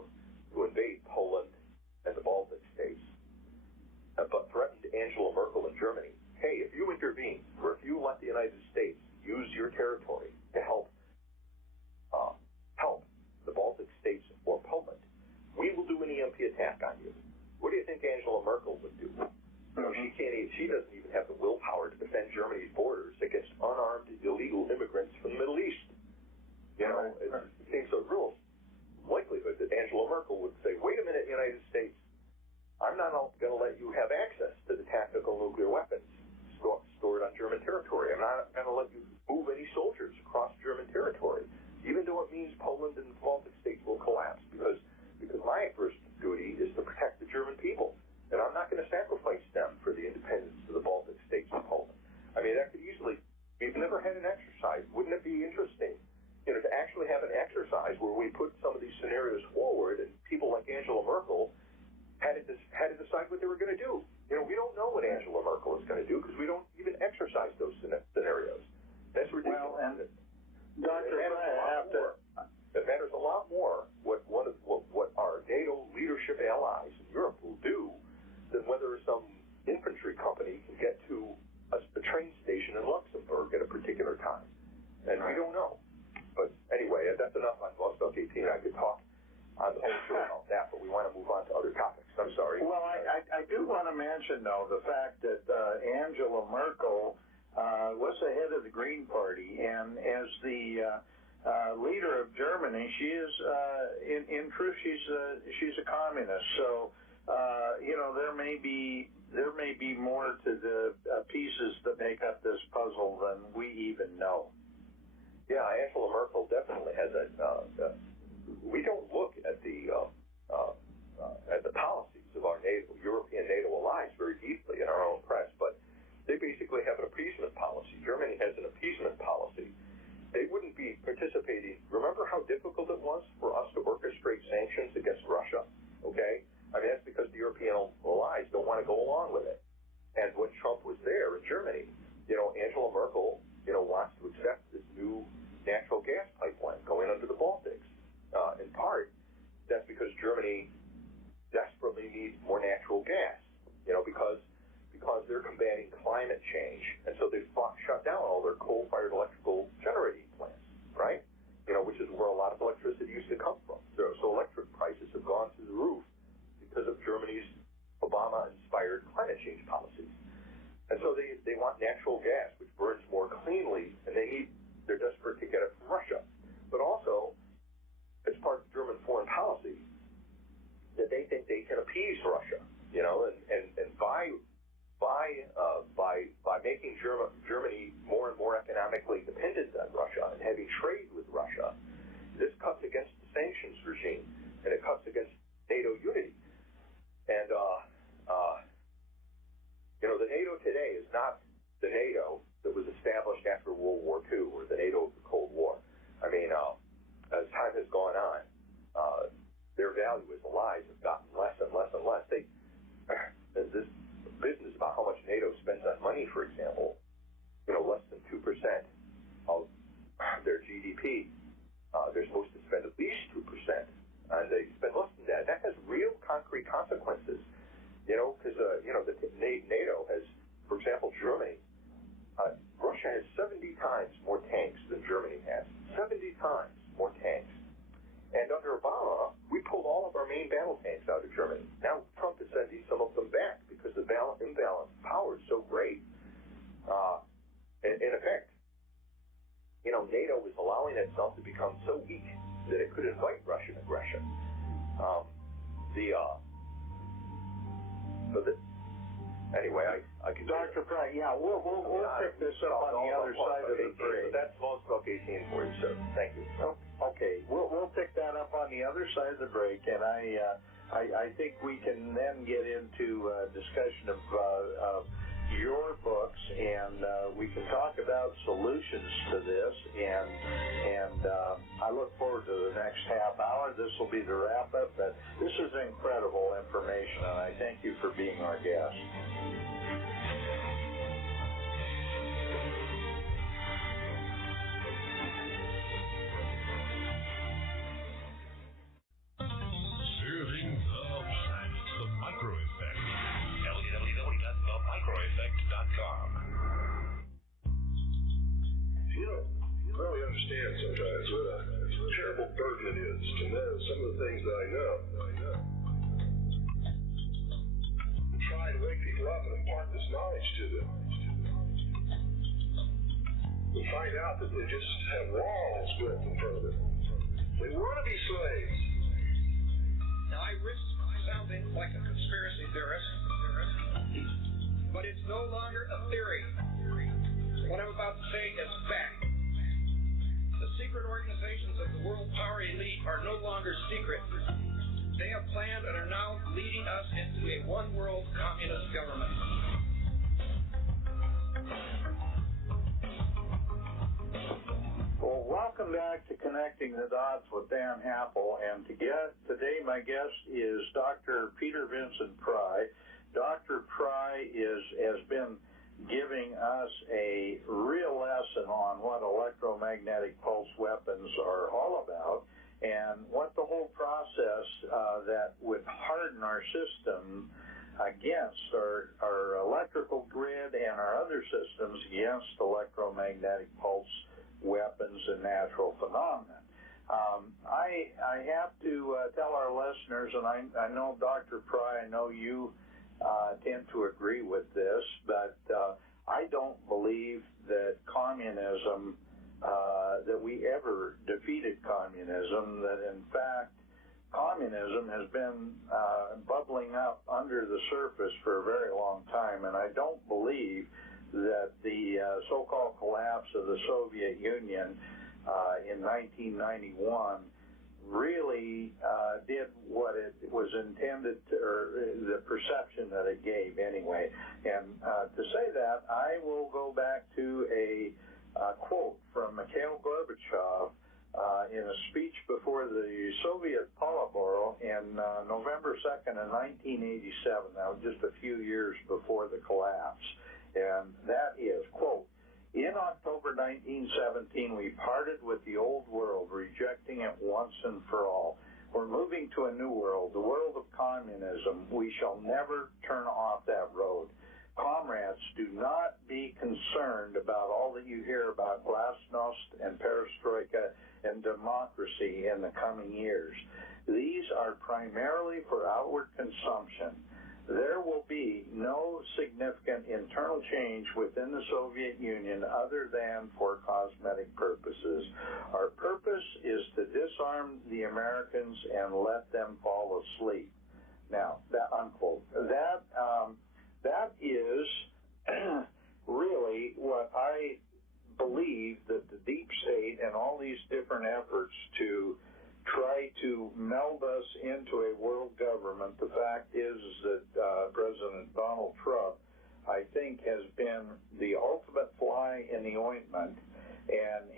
to invade Poland and the Baltic states, but threatened Angela Merkel in Germany. Hey, if you intervene, or if you let the United States use your territory to help the Baltic states or Poland, we will do an EMP attack on you. What do you think Angela Merkel would do? She doesn't even have the willpower to defend Germany's borders against unarmed illegal immigrants from the Middle East. It seems a real likelihood that Angela Merkel would say, wait a minute, United States, I'm not going to let you have access to the tactical nuclear weapons stored on German territory. I'm not going to let you move any soldiers across German territory, even though it means Poland and the Baltic states will collapse, because my first duty is to protect the German people, and I'm not going to sacrifice them for the independence of the Baltic states and Poland. That could easily, we've never had an exercise. Wouldn't it be interesting, to actually have an exercise where we put some of these scenarios forward and people like Angela Merkel had to decide what they were going to do. We don't know what Angela Merkel is going to do because we don't even exercise those scenarios. That's ridiculous. Well, and Dr. It matters a lot more what our NATO leadership allies in Europe will do than whether some infantry company can get to a train station in Luxembourg at a particular time. And we don't know. But anyway, that's enough on Vostok 18. I could talk on the whole show about that, but we want to move on to other topics. I'm sorry. Well, I do want to mention, though, the fact that Angela Merkel was the head of the Green Party, and as the leader of Germany, she is, in truth, she's a communist. So, there may be more to the pieces that make up this puzzle than we even know. Yeah, Angela Merkel definitely has a. We don't look at the policies of our European NATO allies very deeply in our own press, but they basically have an appeasement policy. Germany has an appeasement policy. They wouldn't be participating. Remember how difficult it was for us to orchestrate sanctions against Russia? Okay? I mean, that's because the European allies don't want to go along with it. And when Trump was there in Germany, Angela Merkel, wants to accept this new natural gas pipeline going under the Baltics. In part, that's because Germany desperately needs more natural gas, because they're combating climate change, and so they've shut down all their coal-fired electrical generating plants, right? Which is where a lot of electricity used to come from. So electric prices have gone through the roof because of Germany's Obama-inspired climate change policies. And so they want natural gas, which burns more cleanly, and they're desperate to get it from Russia. But also, it's part of German foreign policy that they think they can appease Russia, and by making Germany more and more economically dependent on Russia and having trade with Russia, this cuts against the sanctions regime, and it cuts against NATO unity. And the NATO today is not the NATO that was established after World War II or the NATO of the Cold War. I mean, as time has gone on, their value as allies has gotten less and less and less. This business about how much NATO spends on money, for example, less than 2% of their GDP. They're supposed to spend at least 2%, and they spend less than that. That has real concrete consequences, because NATO has, for example, Germany. Russia has 70 times more tanks than Germany has. 70 times more tanks. And under Obama, we pulled all of our main battle tanks out of Germany. Now Trump is sending some of them back because the imbalance of power is so great. In effect, NATO is allowing itself to become so weak that it could invite Russian aggression. Anyway, I can. Dr. Pratt, yeah, we'll pick this up on the other side of the break. That's Vostok 18 for you, sir. Thank you. Okay, we'll pick that up on the other side of the break, and I think we can then get into a discussion of your books, and we can talk about solutions to this, and I look forward to the next half hour. This will be the wrap-up, but this is incredible information, and I thank you for being our guest. Serving the planet. The Micro Effect. www.themicroeffect.com. I really understand sometimes what a terrible burden it is to know some of the things that I know. Try to wake people up and impart this knowledge to them. We find out that they just have walls built in front of them. They want to be slaves. Now, I risk sounding like a conspiracy theorist, but it's no longer a theory. What I'm about to say is fact. The secret organizations of the world power elite are no longer secret. They have planned and are now leading us into a one-world communist government. Well, welcome back to Connecting the Dots with Dan Happel, and today my guest is Dr. Peter Vincent Pry. Dr. Pry has been giving us a real lesson on what electromagnetic pulse weapons are all about and what the whole process that would harden our system against our electrical grid and our other systems against electromagnetic pulse weapons and natural phenomena. I have to tell our listeners, and I know Dr. Pry, I know you tend to agree with this, but I don't believe that communism, that we ever defeated communism, that in fact communism has been bubbling up under the surface for a very long time, and I don't believe that the so-called collapse of the Soviet Union in 1991 really did what it was intended to, or the perception that it gave anyway. And to say that, I will go back to a quote from Mikhail Gorbachev in a speech before the Soviet Politburo in November 2nd of 1987. That was just a few years before the collapse. And that is, quote, "In October 1917, we parted with the old world, rejecting it once and for all. We're moving to a new world, the world of communism. We shall never turn off that road. Comrades, do not be concerned about all that you hear about glasnost and perestroika and democracy in the coming years. These are primarily for outward consumption. There will be no significant internal change within the Soviet Union other than for cosmetic purposes. Our purpose is to disarm the Americans and let them fall asleep." Now, that unquote. That is really what I believe that the deep state and all these different efforts to try to meld us into a world government. The fact is that President Donald Trump, I think, has been the ultimate fly in the ointment, and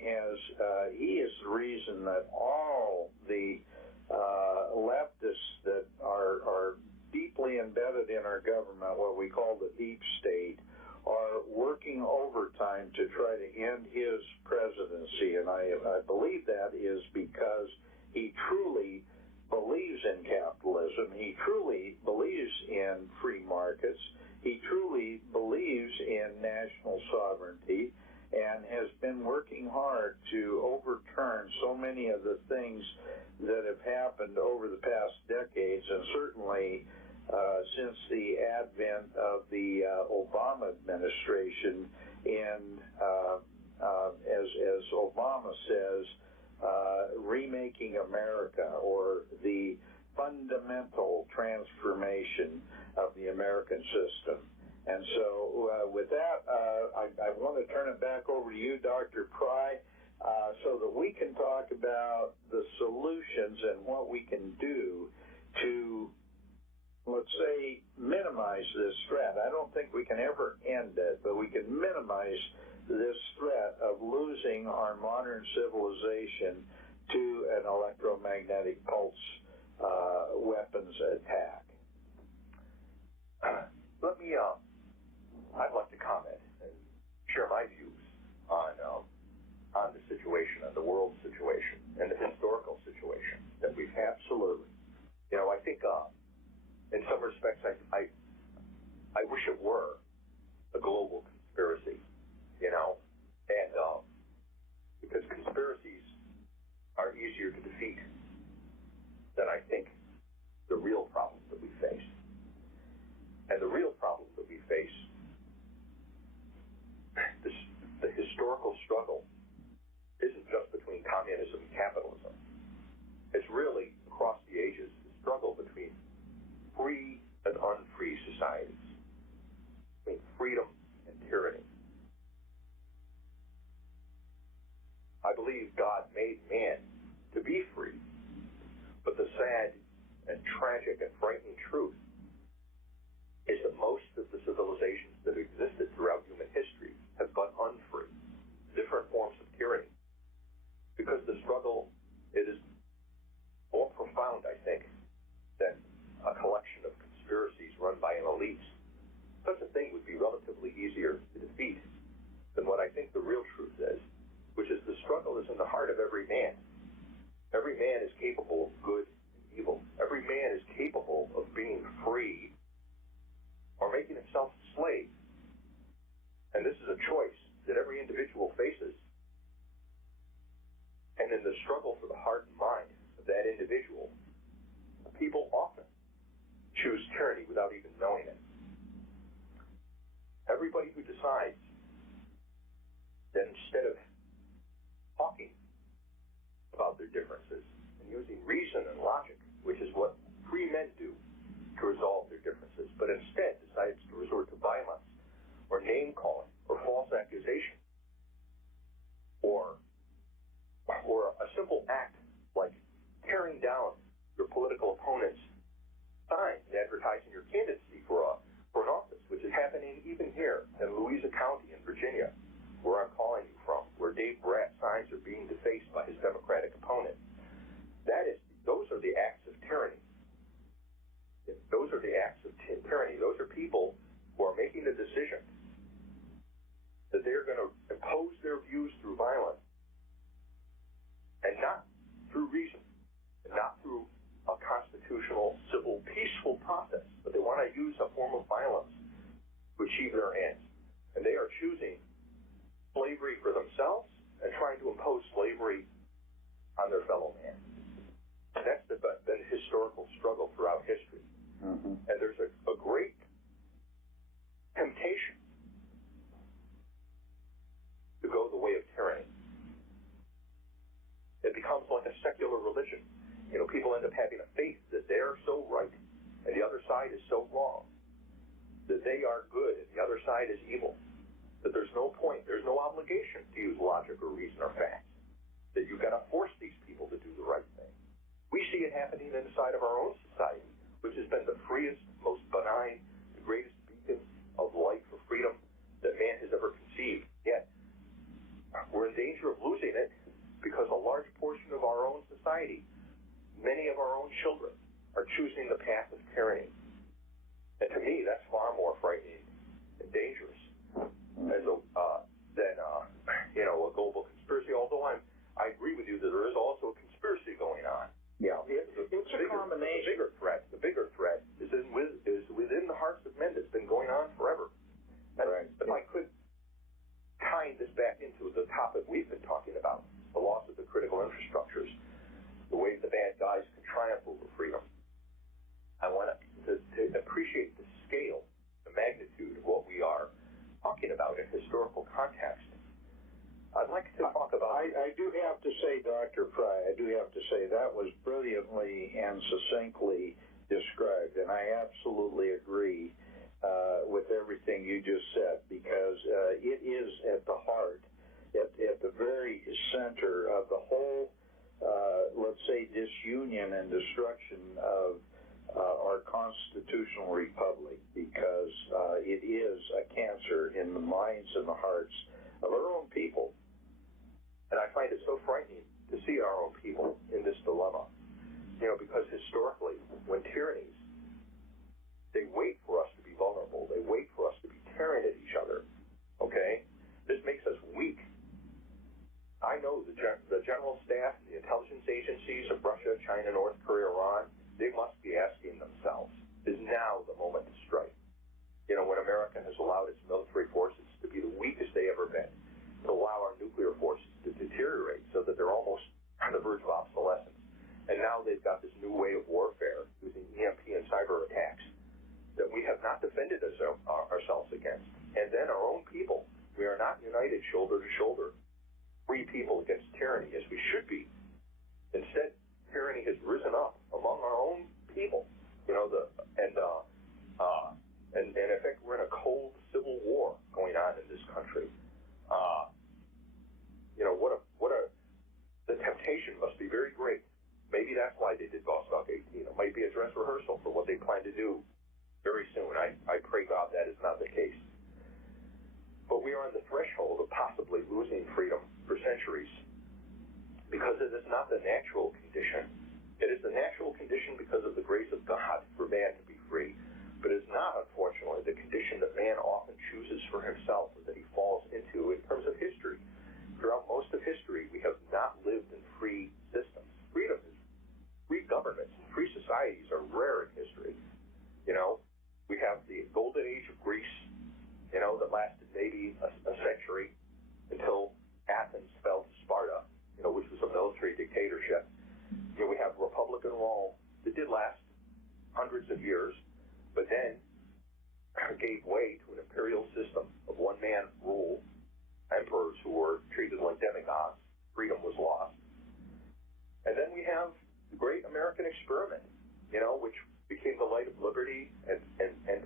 he is the reason that all the leftists that are deeply embedded in our government, what we call the deep state, are working overtime to try to end his presidency. And I believe that is because he truly believes in capitalism. He truly believes in free markets. He truly believes in national sovereignty and has been working hard to overturn so many of the things that have happened over the past decades, and certainly since the advent of the Obama administration, and as Obama says, remaking America, or the fundamental transformation of the American system. And so with that, I want to turn it back over to you, Dr. Pry, so that we can talk about the solutions and what we can do to, let's say, minimize this threat. I don't think we can ever end it, but we can minimize this threat of losing our modern civilization to an electromagnetic pulse weapons attack. Let me, I'd like to comment and share my views on the situation, on the world situation, and the historical situation that we've had. Absolutely. You know, I think in some respects, I wish it were a global conspiracy, you know, and because conspiracies are easier to defeat than I think the real problems that we face. And the real problems that we face, the historical struggle, isn't just between communism and capitalism. It's really, across the ages, the struggle between free and unfree societies, between freedom and tyranny. I believe God made man to be free, but the sad and tragic and frightening truth is that most of the civilizations that have existed throughout human history have gone unfree, different forms of tyranny, because the struggle, it is more profound, I think, than a collection of conspiracies run by an elite. Such a thing would be relatively easier to defeat than what I think the real truth is, which is the struggle is in the heart of every man. Every man is capable of good and evil. Every man is capable of being free or making himself a slave. And this is a choice that every individual faces. And in the struggle for the heart and mind of that individual, people often choose tyranny without even knowing it. sides, then instead of talking about their differences and using reason and logic, which is what free men do to resolve their differences, but instead decides to resort to violence or name-calling or false accusation or a simple act like tearing down your political opponent's signs advertising your candidacy for an office, which is happening even here in Louisa County in Virginia, where I'm calling you from, where Dave Bratt's signs are being defaced by his Democratic opponent. Those are the acts of tyranny. Those are the acts of tyranny. Those are people who are making a decision that they're going to impose their views through violence and not through reason and not through a constitutional, civil, peaceful process, but they want to use a form of violence to achieve their ends. And they are choosing slavery for themselves and trying to impose slavery on their fellow man. And that's been the historical struggle throughout history. Mm-hmm. And there's a great temptation to go the way of tyranny. It becomes like a secular religion. You know, people end up having a faith that they're so right and the other side is so wrong, that they are good and the other side is evil, that there's no point, there's no obligation to use logic or reason or facts, that you've got to force these people to do the right thing. We see it happening inside of our own society, which has been the freest, most benign, the greatest beacon of light for freedom that man has ever conceived. Yet, we're in danger of losing it because a large portion of our own society, many of our own children, are choosing the path of tyranny. And to me, that's far more frightening and dangerous than a global conspiracy. Although I agree with you that there is also a conspiracy going on. Yeah, it's a combination. The bigger threat is within the hearts of men that's been going on forever. And right. If I could tie this back into the topic we've been talking about, the loss of the critical infrastructures, the way the bad guys can triumph over freedom. I want to appreciate the scale, the magnitude of what we are talking about in historical context. I'd like to talk about... I do have to say, Dr. Fry, that was brilliantly and succinctly described, and I absolutely agree with everything you just said, because it is at the heart, at the very center of the whole, let's say, disunion and destruction of our constitutional republic, because it is a cancer in the minds and the hearts of our own people. And I find it so frightening to see our own people in this dilemma. Because historically, when tyrannies, they wait for us to be vulnerable. They wait for us to be tearing at each other. Okay? This makes us weak. I know the general staff, the intelligence agencies of Russia, China, North Korea, Iran, they must be asking themselves, is now the moment to strike? When America has allowed its military forces to be the weakest they ever been, to allow our nuclear forces to deteriorate so that they're almost on the verge of obsolescence. And now they've got this new way of warfare using EMP and cyber attacks that we have not defended ourselves against. And then our own people, we are not united shoulder to shoulder, free people against tyranny as we should be. Instead, tyranny has risen up among our own people. And in fact, we're in a cold civil war going on in this country. The temptation must be very great. Maybe that's why they did Vostok 18. It might be a dress rehearsal for what they plan to do very soon. I pray God that is not the case. But we are on the threshold of possibly losing freedom for centuries because it is not the natural condition. It is the natural condition because of the grace of God for man to be free. But it is not, unfortunately, the condition that man often chooses for himself or that he falls into in terms of history. Throughout most of history, we have not lived in free systems. Free governments and free societies are rare in history. We have the golden age of Greece, that lasted maybe a century until Athens fell to Sparta, which was a military dictatorship. We have Republican Rome that did last hundreds of years, but then paved way to an imperial system of one-man rule, emperors who were treated like demigods. Freedom was lost. And then we have the great American experiment, which became the light of liberty, and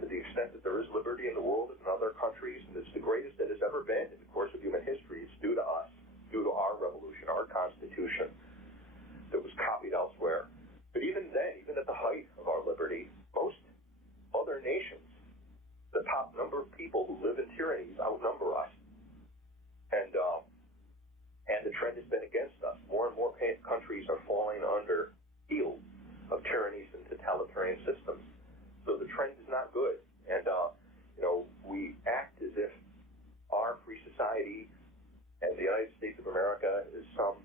to the extent that there is liberty in the world and in other countries, and it's the greatest that has ever been in the course of human history, it's due to us, due to our revolution, our Constitution that was copied elsewhere. But even then, even at the height of our liberty, most other nations, the top number of people who live in tyrannies outnumber us. And the trend has been against us. More and more countries are falling under heel of tyrannies and totalitarian systems. So the trend is not good. And, we act as if our free society and the United States of America is some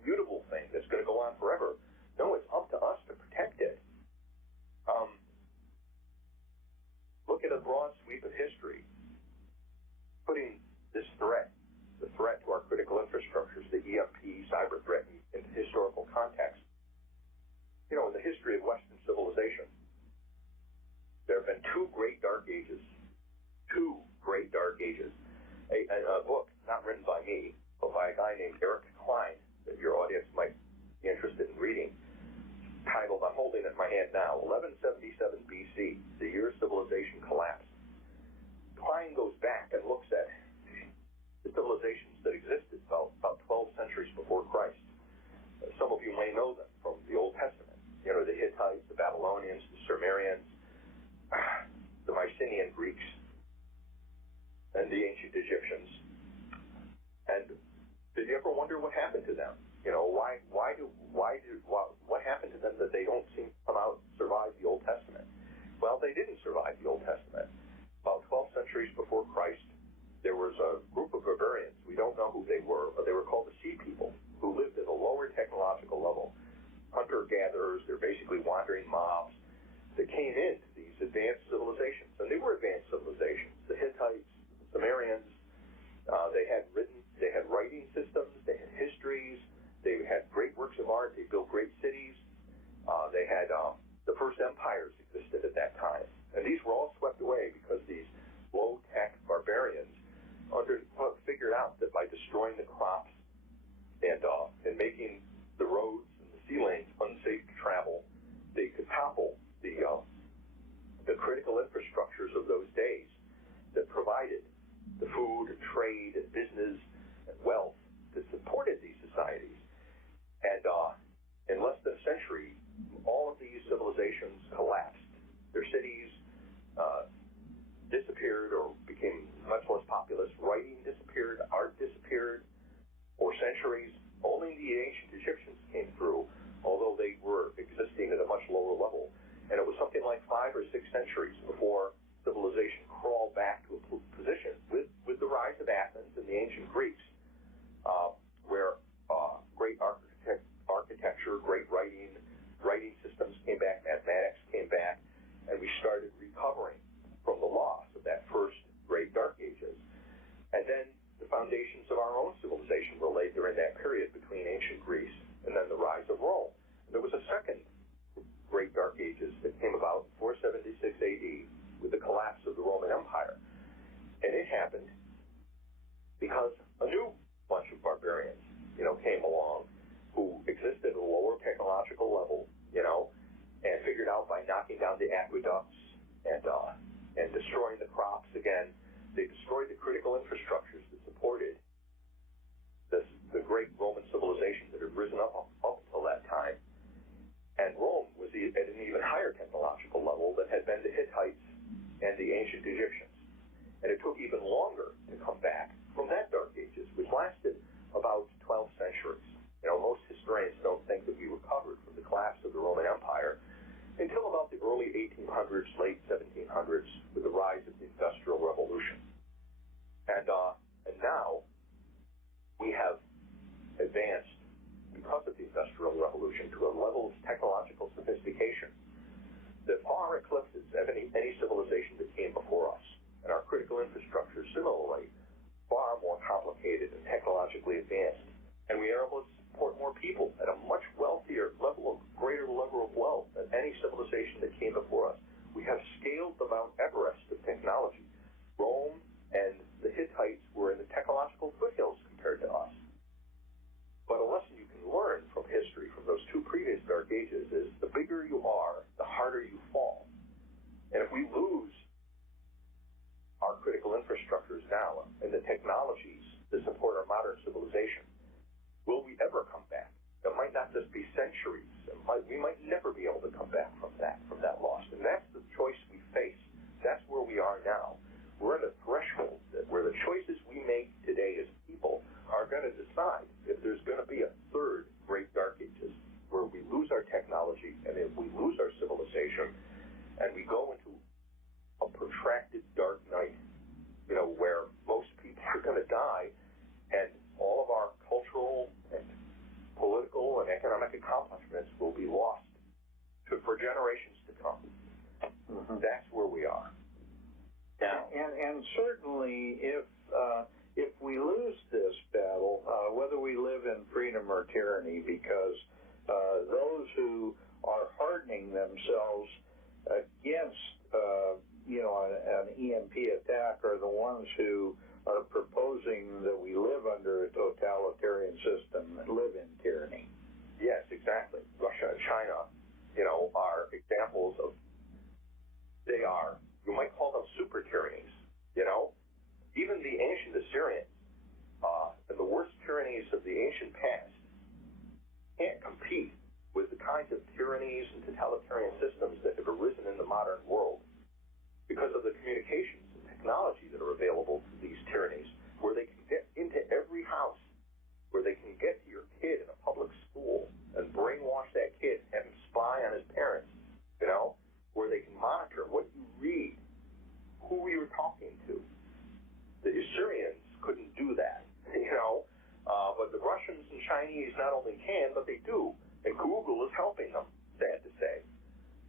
immutable thing that's going to go on forever. No, it's up to us to protect it. Look at a broad sweep of history, putting this threat, the threat to our critical infrastructures, the EMP cyber threat, into historical context. In the history of Western civilization, there have been two great dark ages. A book not written by me, but by a guy named Eric Klein, that your audience might be interested in reading, titled, I'm holding it in my hand now, 1177 BC, the year civilization collapsed. Klein goes back and looks at the civilizations that existed about 12 centuries before Christ. Some of you may know them from the Old Testament. The Hittites, the Babylonians, the Sumerians, the Mycenaean Greeks, and the ancient Egyptians. And did you ever wonder what happened to them? What happened to them that they don't seem to come out and survive the Old Testament? Well, they didn't survive the Old Testament. About 12 centuries before Christ, there was a group of barbarians. We don't know who they were, but they were called the Sea People, who lived at a lower technological level. Hunter-gatherers, they're basically wandering mobs that came into these advanced civilizations. And they were advanced civilizations. The Hittites, the Sumerians, they had writing systems, they had histories, they had great works of art, they built great cities. They had the first empires existed at that time. And these were all swept away because these low-tech barbarians figured out that by destroying the crops and making the roads and the sea lanes unsafe to travel, they could topple the critical infrastructures of those days that provided the food and trade and business and wealth that supported these societies. And in less than a century, all of these civilizations collapsed. Their cities disappeared or became much less populous. Writing disappeared. Art disappeared. For centuries, only the ancient Egyptians came through, although they were existing at a much lower level. And it was something like 5 or 6 centuries before civilization crawled back to a position with the rise of Athens and the ancient Greeks, where great architecture, great writing systems came back, mathematics came back, and we started recovering from the loss of that first great dark ages. And then the foundations of our own civilization were laid during that period between ancient Greece and then the rise of Rome. And there was a second great dark ages that came about in 476 AD with the collapse of the Roman Empire. And it happened because a new bunch of barbarians, came along who existed at a lower technological level, and figured out by knocking down the aqueducts and destroying the crops again, they destroyed the critical infrastructures that supported the great Roman civilization that had risen up until that time. And Rome was at an even higher technological level than had been the Hittites and the ancient Egyptians. And it took even longer to come back from that dark ages, which lasted about 12 centuries. Most historians don't think that we recovered from the collapse of the Roman Empire until about the early 1800s, late 1700s, with the rise of the Industrial Revolution. And now we have advanced, because of the Industrial Revolution, to a level of technological sophistication that far eclipses any civilization that came before us. And our critical infrastructure, similarly, far more complicated and technologically advanced. And we are able to support more people at a much wealthier greater level of wealth than any civilization that came before us. We have scaled the Mount Everest infrastructures now and the technologies that support our modern civilization, will we ever come back? It might not just be centuries. We might never be able to come back from that loss. And that's the choice we face. That's where we are now. We're at a threshold where the choices we make today as people are going to decide if there's going to be a third great dark ages where we lose our technology and if we lose our civilization and we go into a protracted dark night, where most people are going to die and all of our cultural and political and economic accomplishments will be lost for generations to come. Mm-hmm. That's where we are. Yeah, and certainly if we lose this battle, whether we live in freedom or tyranny, because those who are hardening themselves against an EMP attack are the ones who are proposing that we live under a totalitarian system and live in tyranny. Yes, exactly. Russia and China, are examples of, you might call them super tyrannies, Even the ancient Assyrians and the worst tyrannies of the ancient past can't compete with the kinds of tyrannies and totalitarian systems that have arisen in the modern world because of the communications and technology that are available to these tyrannies, where they can get into every house, where they can get to your kid in a public school and brainwash that kid, have him spy on his parents, where they can monitor what you read, who you're talking to. The Assyrians couldn't do that, but the Russians and Chinese not only can, but they do, and Google is helping them, sad to say.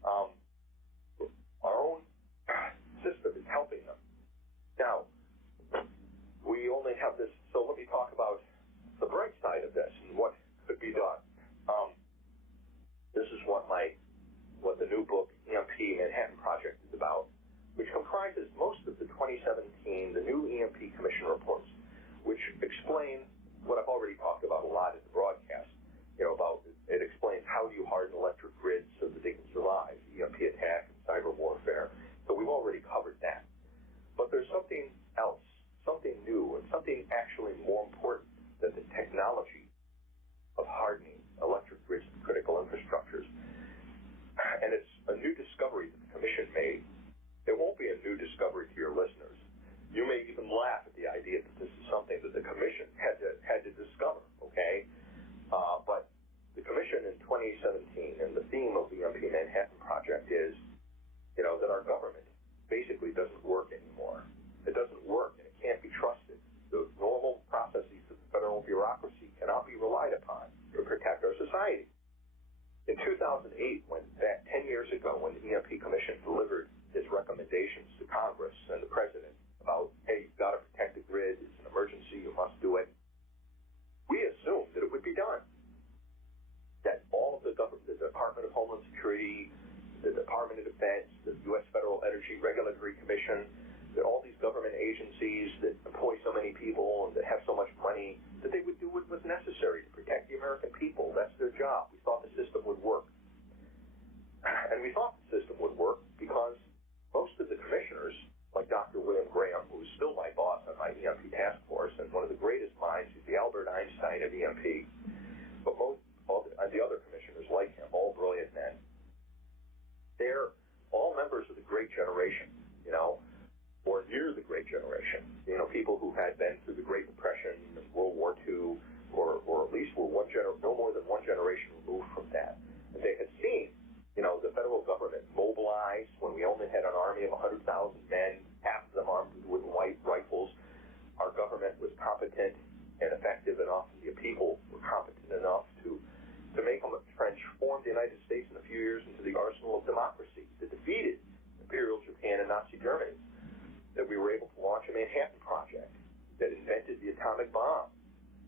Our own system is helping them. Now, we only have this, so let me talk about the bright side of this and what could be done. This is what the new book, EMP Manhattan Project, is about, which comprises most of the 2017, the new EMP Commission reports, which explain what I've already talked about a lot in the broadcast, about it explains how do you harden electric grids so that they can survive EMP attack and cyber warfare. So we've already covered that. But there's something else, something new, and something actually more important than the technology of hardening electric grids and critical infrastructures. And it's a new discovery that the Commission made. It won't be a new discovery to your listeners. You may even laugh at the idea that this is something that the Commission had to discover, okay? But the Commission in 2017, and the theme of the EMP Manhattan Project is, that our government basically doesn't work anymore. It doesn't work, and it can't be trusted. The normal processes of the federal bureaucracy cannot be relied upon to protect our society. In 2008, back 10 years ago, when the EMP Commission delivered its recommendations to Congress and the President about, hey, you've got to protect the grid, it's an emergency, you must do it, we assumed that it would be done. That all of the government, the Department of Homeland Security, the Department of Defense, the U.S. Federal Energy Regulatory Commission, that all these government agencies that employ so many people and that have so much money, that they would do what was necessary to protect the American people. That's their job. We thought the system would work. And we thought the system would work because most of the commissioners, like Dr. William Graham, who is still my boss on my EMP task force and one of the greatest minds, he's the Albert Einstein of EMP, but all the other commissioners like him, all brilliant men, they're all members of the Great Generation, or near the Great Generation. People who had been through the Great Depression and World War II, or at least were no more than one generation removed from that. And they had seen, the federal government mobilize when we only had an army of 100,000 men, half of them armed with wooden white rifles. Our government was competent and effective enough, and the people were competent enough to transform the United States in a few years into the arsenal of democracy that defeated Imperial Japan and Nazi Germany. That we were able to launch a Manhattan Project that invented the atomic bomb.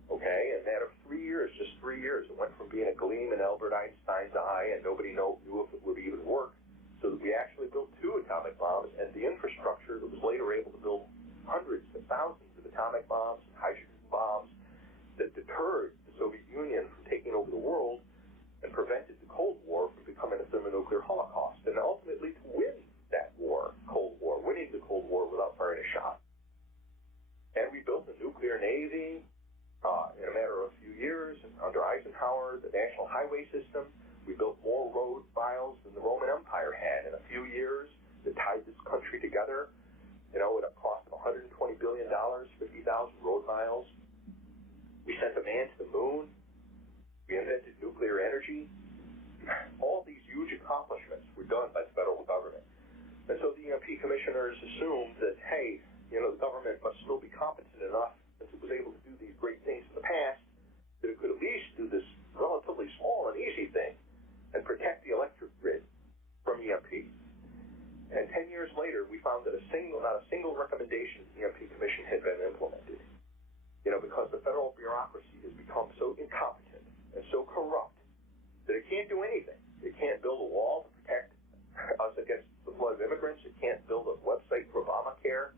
Okay, in a matter of 3 years, just 3 years, it went from being a gleam in Albert Einstein's eye and nobody knew if it would even work, so that we actually built 2 atomic bombs and the infrastructure that was later able to build hundreds of thousands of atomic bombs and hydrogen bombs that deterred the Soviet Union from taking over the world and prevented the Cold War from becoming a thermonuclear holocaust, and ultimately to win that war, Cold War, winning the Cold War without firing a shot. national highway system. We built more road miles than the Roman Empire had in a few years that tied this country together. You know, at a cost of $120 billion, 50,000 road miles. We sent a man to the moon. We invented nuclear energy. All these huge accomplishments were done by the federal government. And so the EMP commissioners assumed that, hey, you know, the government must still be competent enough, since it was able to do these great things in the past, that it could at least do this relatively small and easy thing and protect the electric grid from EMP. And 10 years later, we found that not a single recommendation of the EMP Commission had been implemented. You know, because the federal bureaucracy has become so incompetent and so corrupt that it can't do anything. It can't build a wall to protect us against the flood of immigrants. It can't build a website for Obamacare.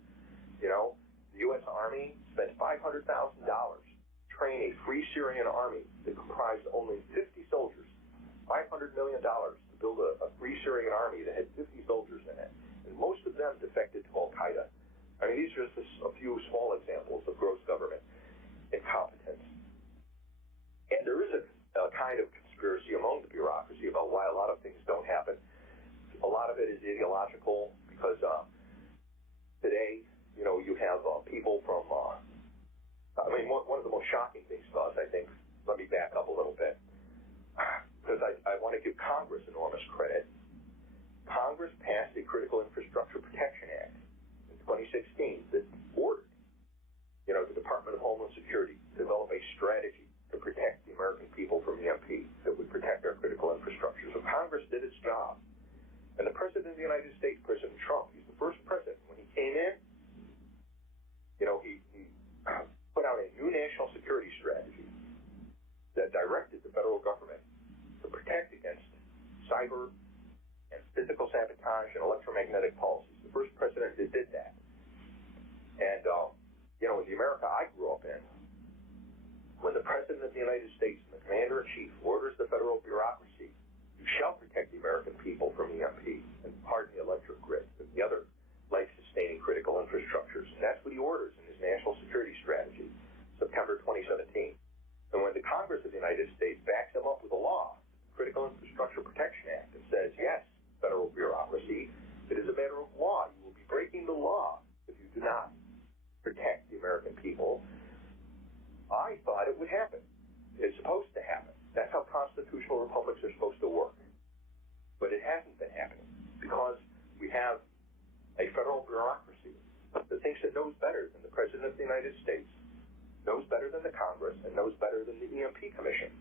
You know, the U.S. Army spent $500,000 to train a free Syrian army that comprised only 50 soldiers. $500 million to build a free Syrian army that had 50 soldiers in it. And most of them defected to Al-Qaeda. I mean, these are just a few small examples of gross government incompetence. And there is a kind of conspiracy among the bureaucracy about why a lot of things don't happen. A lot of it is ideological because today, you know, you have people from, I mean, one of the most shocking things to us, I think, let me back up a little bit, because I want to give Congress enormous credit. Congress passed the Critical Infrastructure Protection Act in 2016 that ordered, you know, the Department of Homeland Security to develop a strategy to protect the American people from EMP that would protect our critical infrastructure. So Congress did its job. And the President of the United States, President Trump, he's the first president. When he came in, you know, he put out a new national security strategy that directed the federal government to protect against cyber and physical sabotage and electromagnetic pulses. The first president that did that. And, you know, in the America I grew up in, when the President of the United States and the Commander-in-Chief orders the federal bureaucracy, you shall protect the American people from EMP and harden the electric grid and the other life-sustaining critical infrastructures. And that's what he orders in his national security strategy, September 2017. And when the Congress of the United States backs him up with a law, Critical Infrastructure Protection Act, and says, yes, federal bureaucracy, it is a matter of law. You will be breaking the law if you do not protect the American people. I thought it would happen. It's supposed to happen. That's how constitutional republics are supposed to work. But it hasn't been happening because we have a federal bureaucracy that thinks it knows better than the President of the United States, knows better than the Congress, and knows better than the EMP Commission.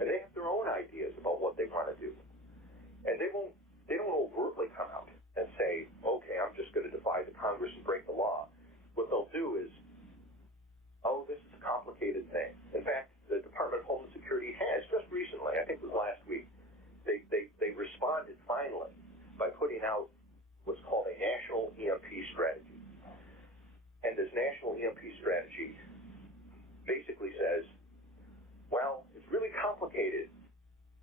And they have their own ideas about what they want to do. And they don't overtly come out and say, okay, I'm just going to defy the Congress and break the law. What they'll do is, oh, this is a complicated thing. In fact, the Department of Homeland Security has just recently, I think it was last week, they responded finally by putting out what's called a national EMP strategy. And this national EMP strategy basically says, well, it's really complicated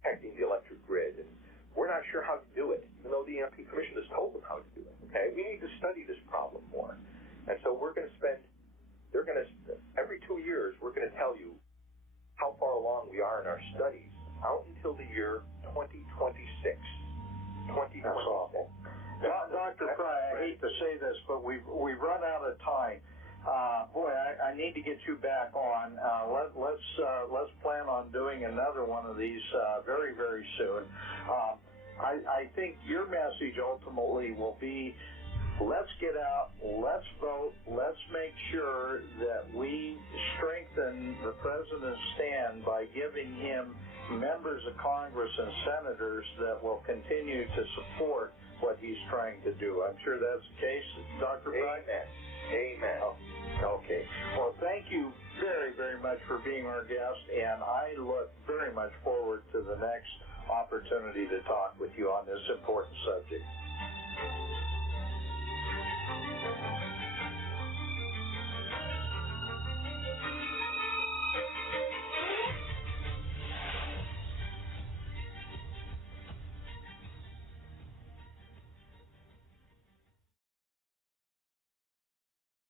protecting the electric grid, and we're not sure how to do it, even though the EMP Commission has told them how to do it. Okay, we need to study this problem more. And so we're going to spend, every 2 years, we're going to tell you how far along we are in our studies out until the year 2026. 2026. That's awful. Dr. Fry, I hate to say this, but we've run out of time. Boy, I need to get you back on. Let's plan on doing another one of these very, very soon. I think your message ultimately will be, let's get out, let's vote, let's make sure that we strengthen the president's stand by giving him members of Congress and senators that will continue to support what he's trying to do. I'm sure that's the case, Dr. Fry? Amen. Oh, okay. Well, thank you very, very much for being our guest, and I look very much forward to the next opportunity to talk with you on this important subject.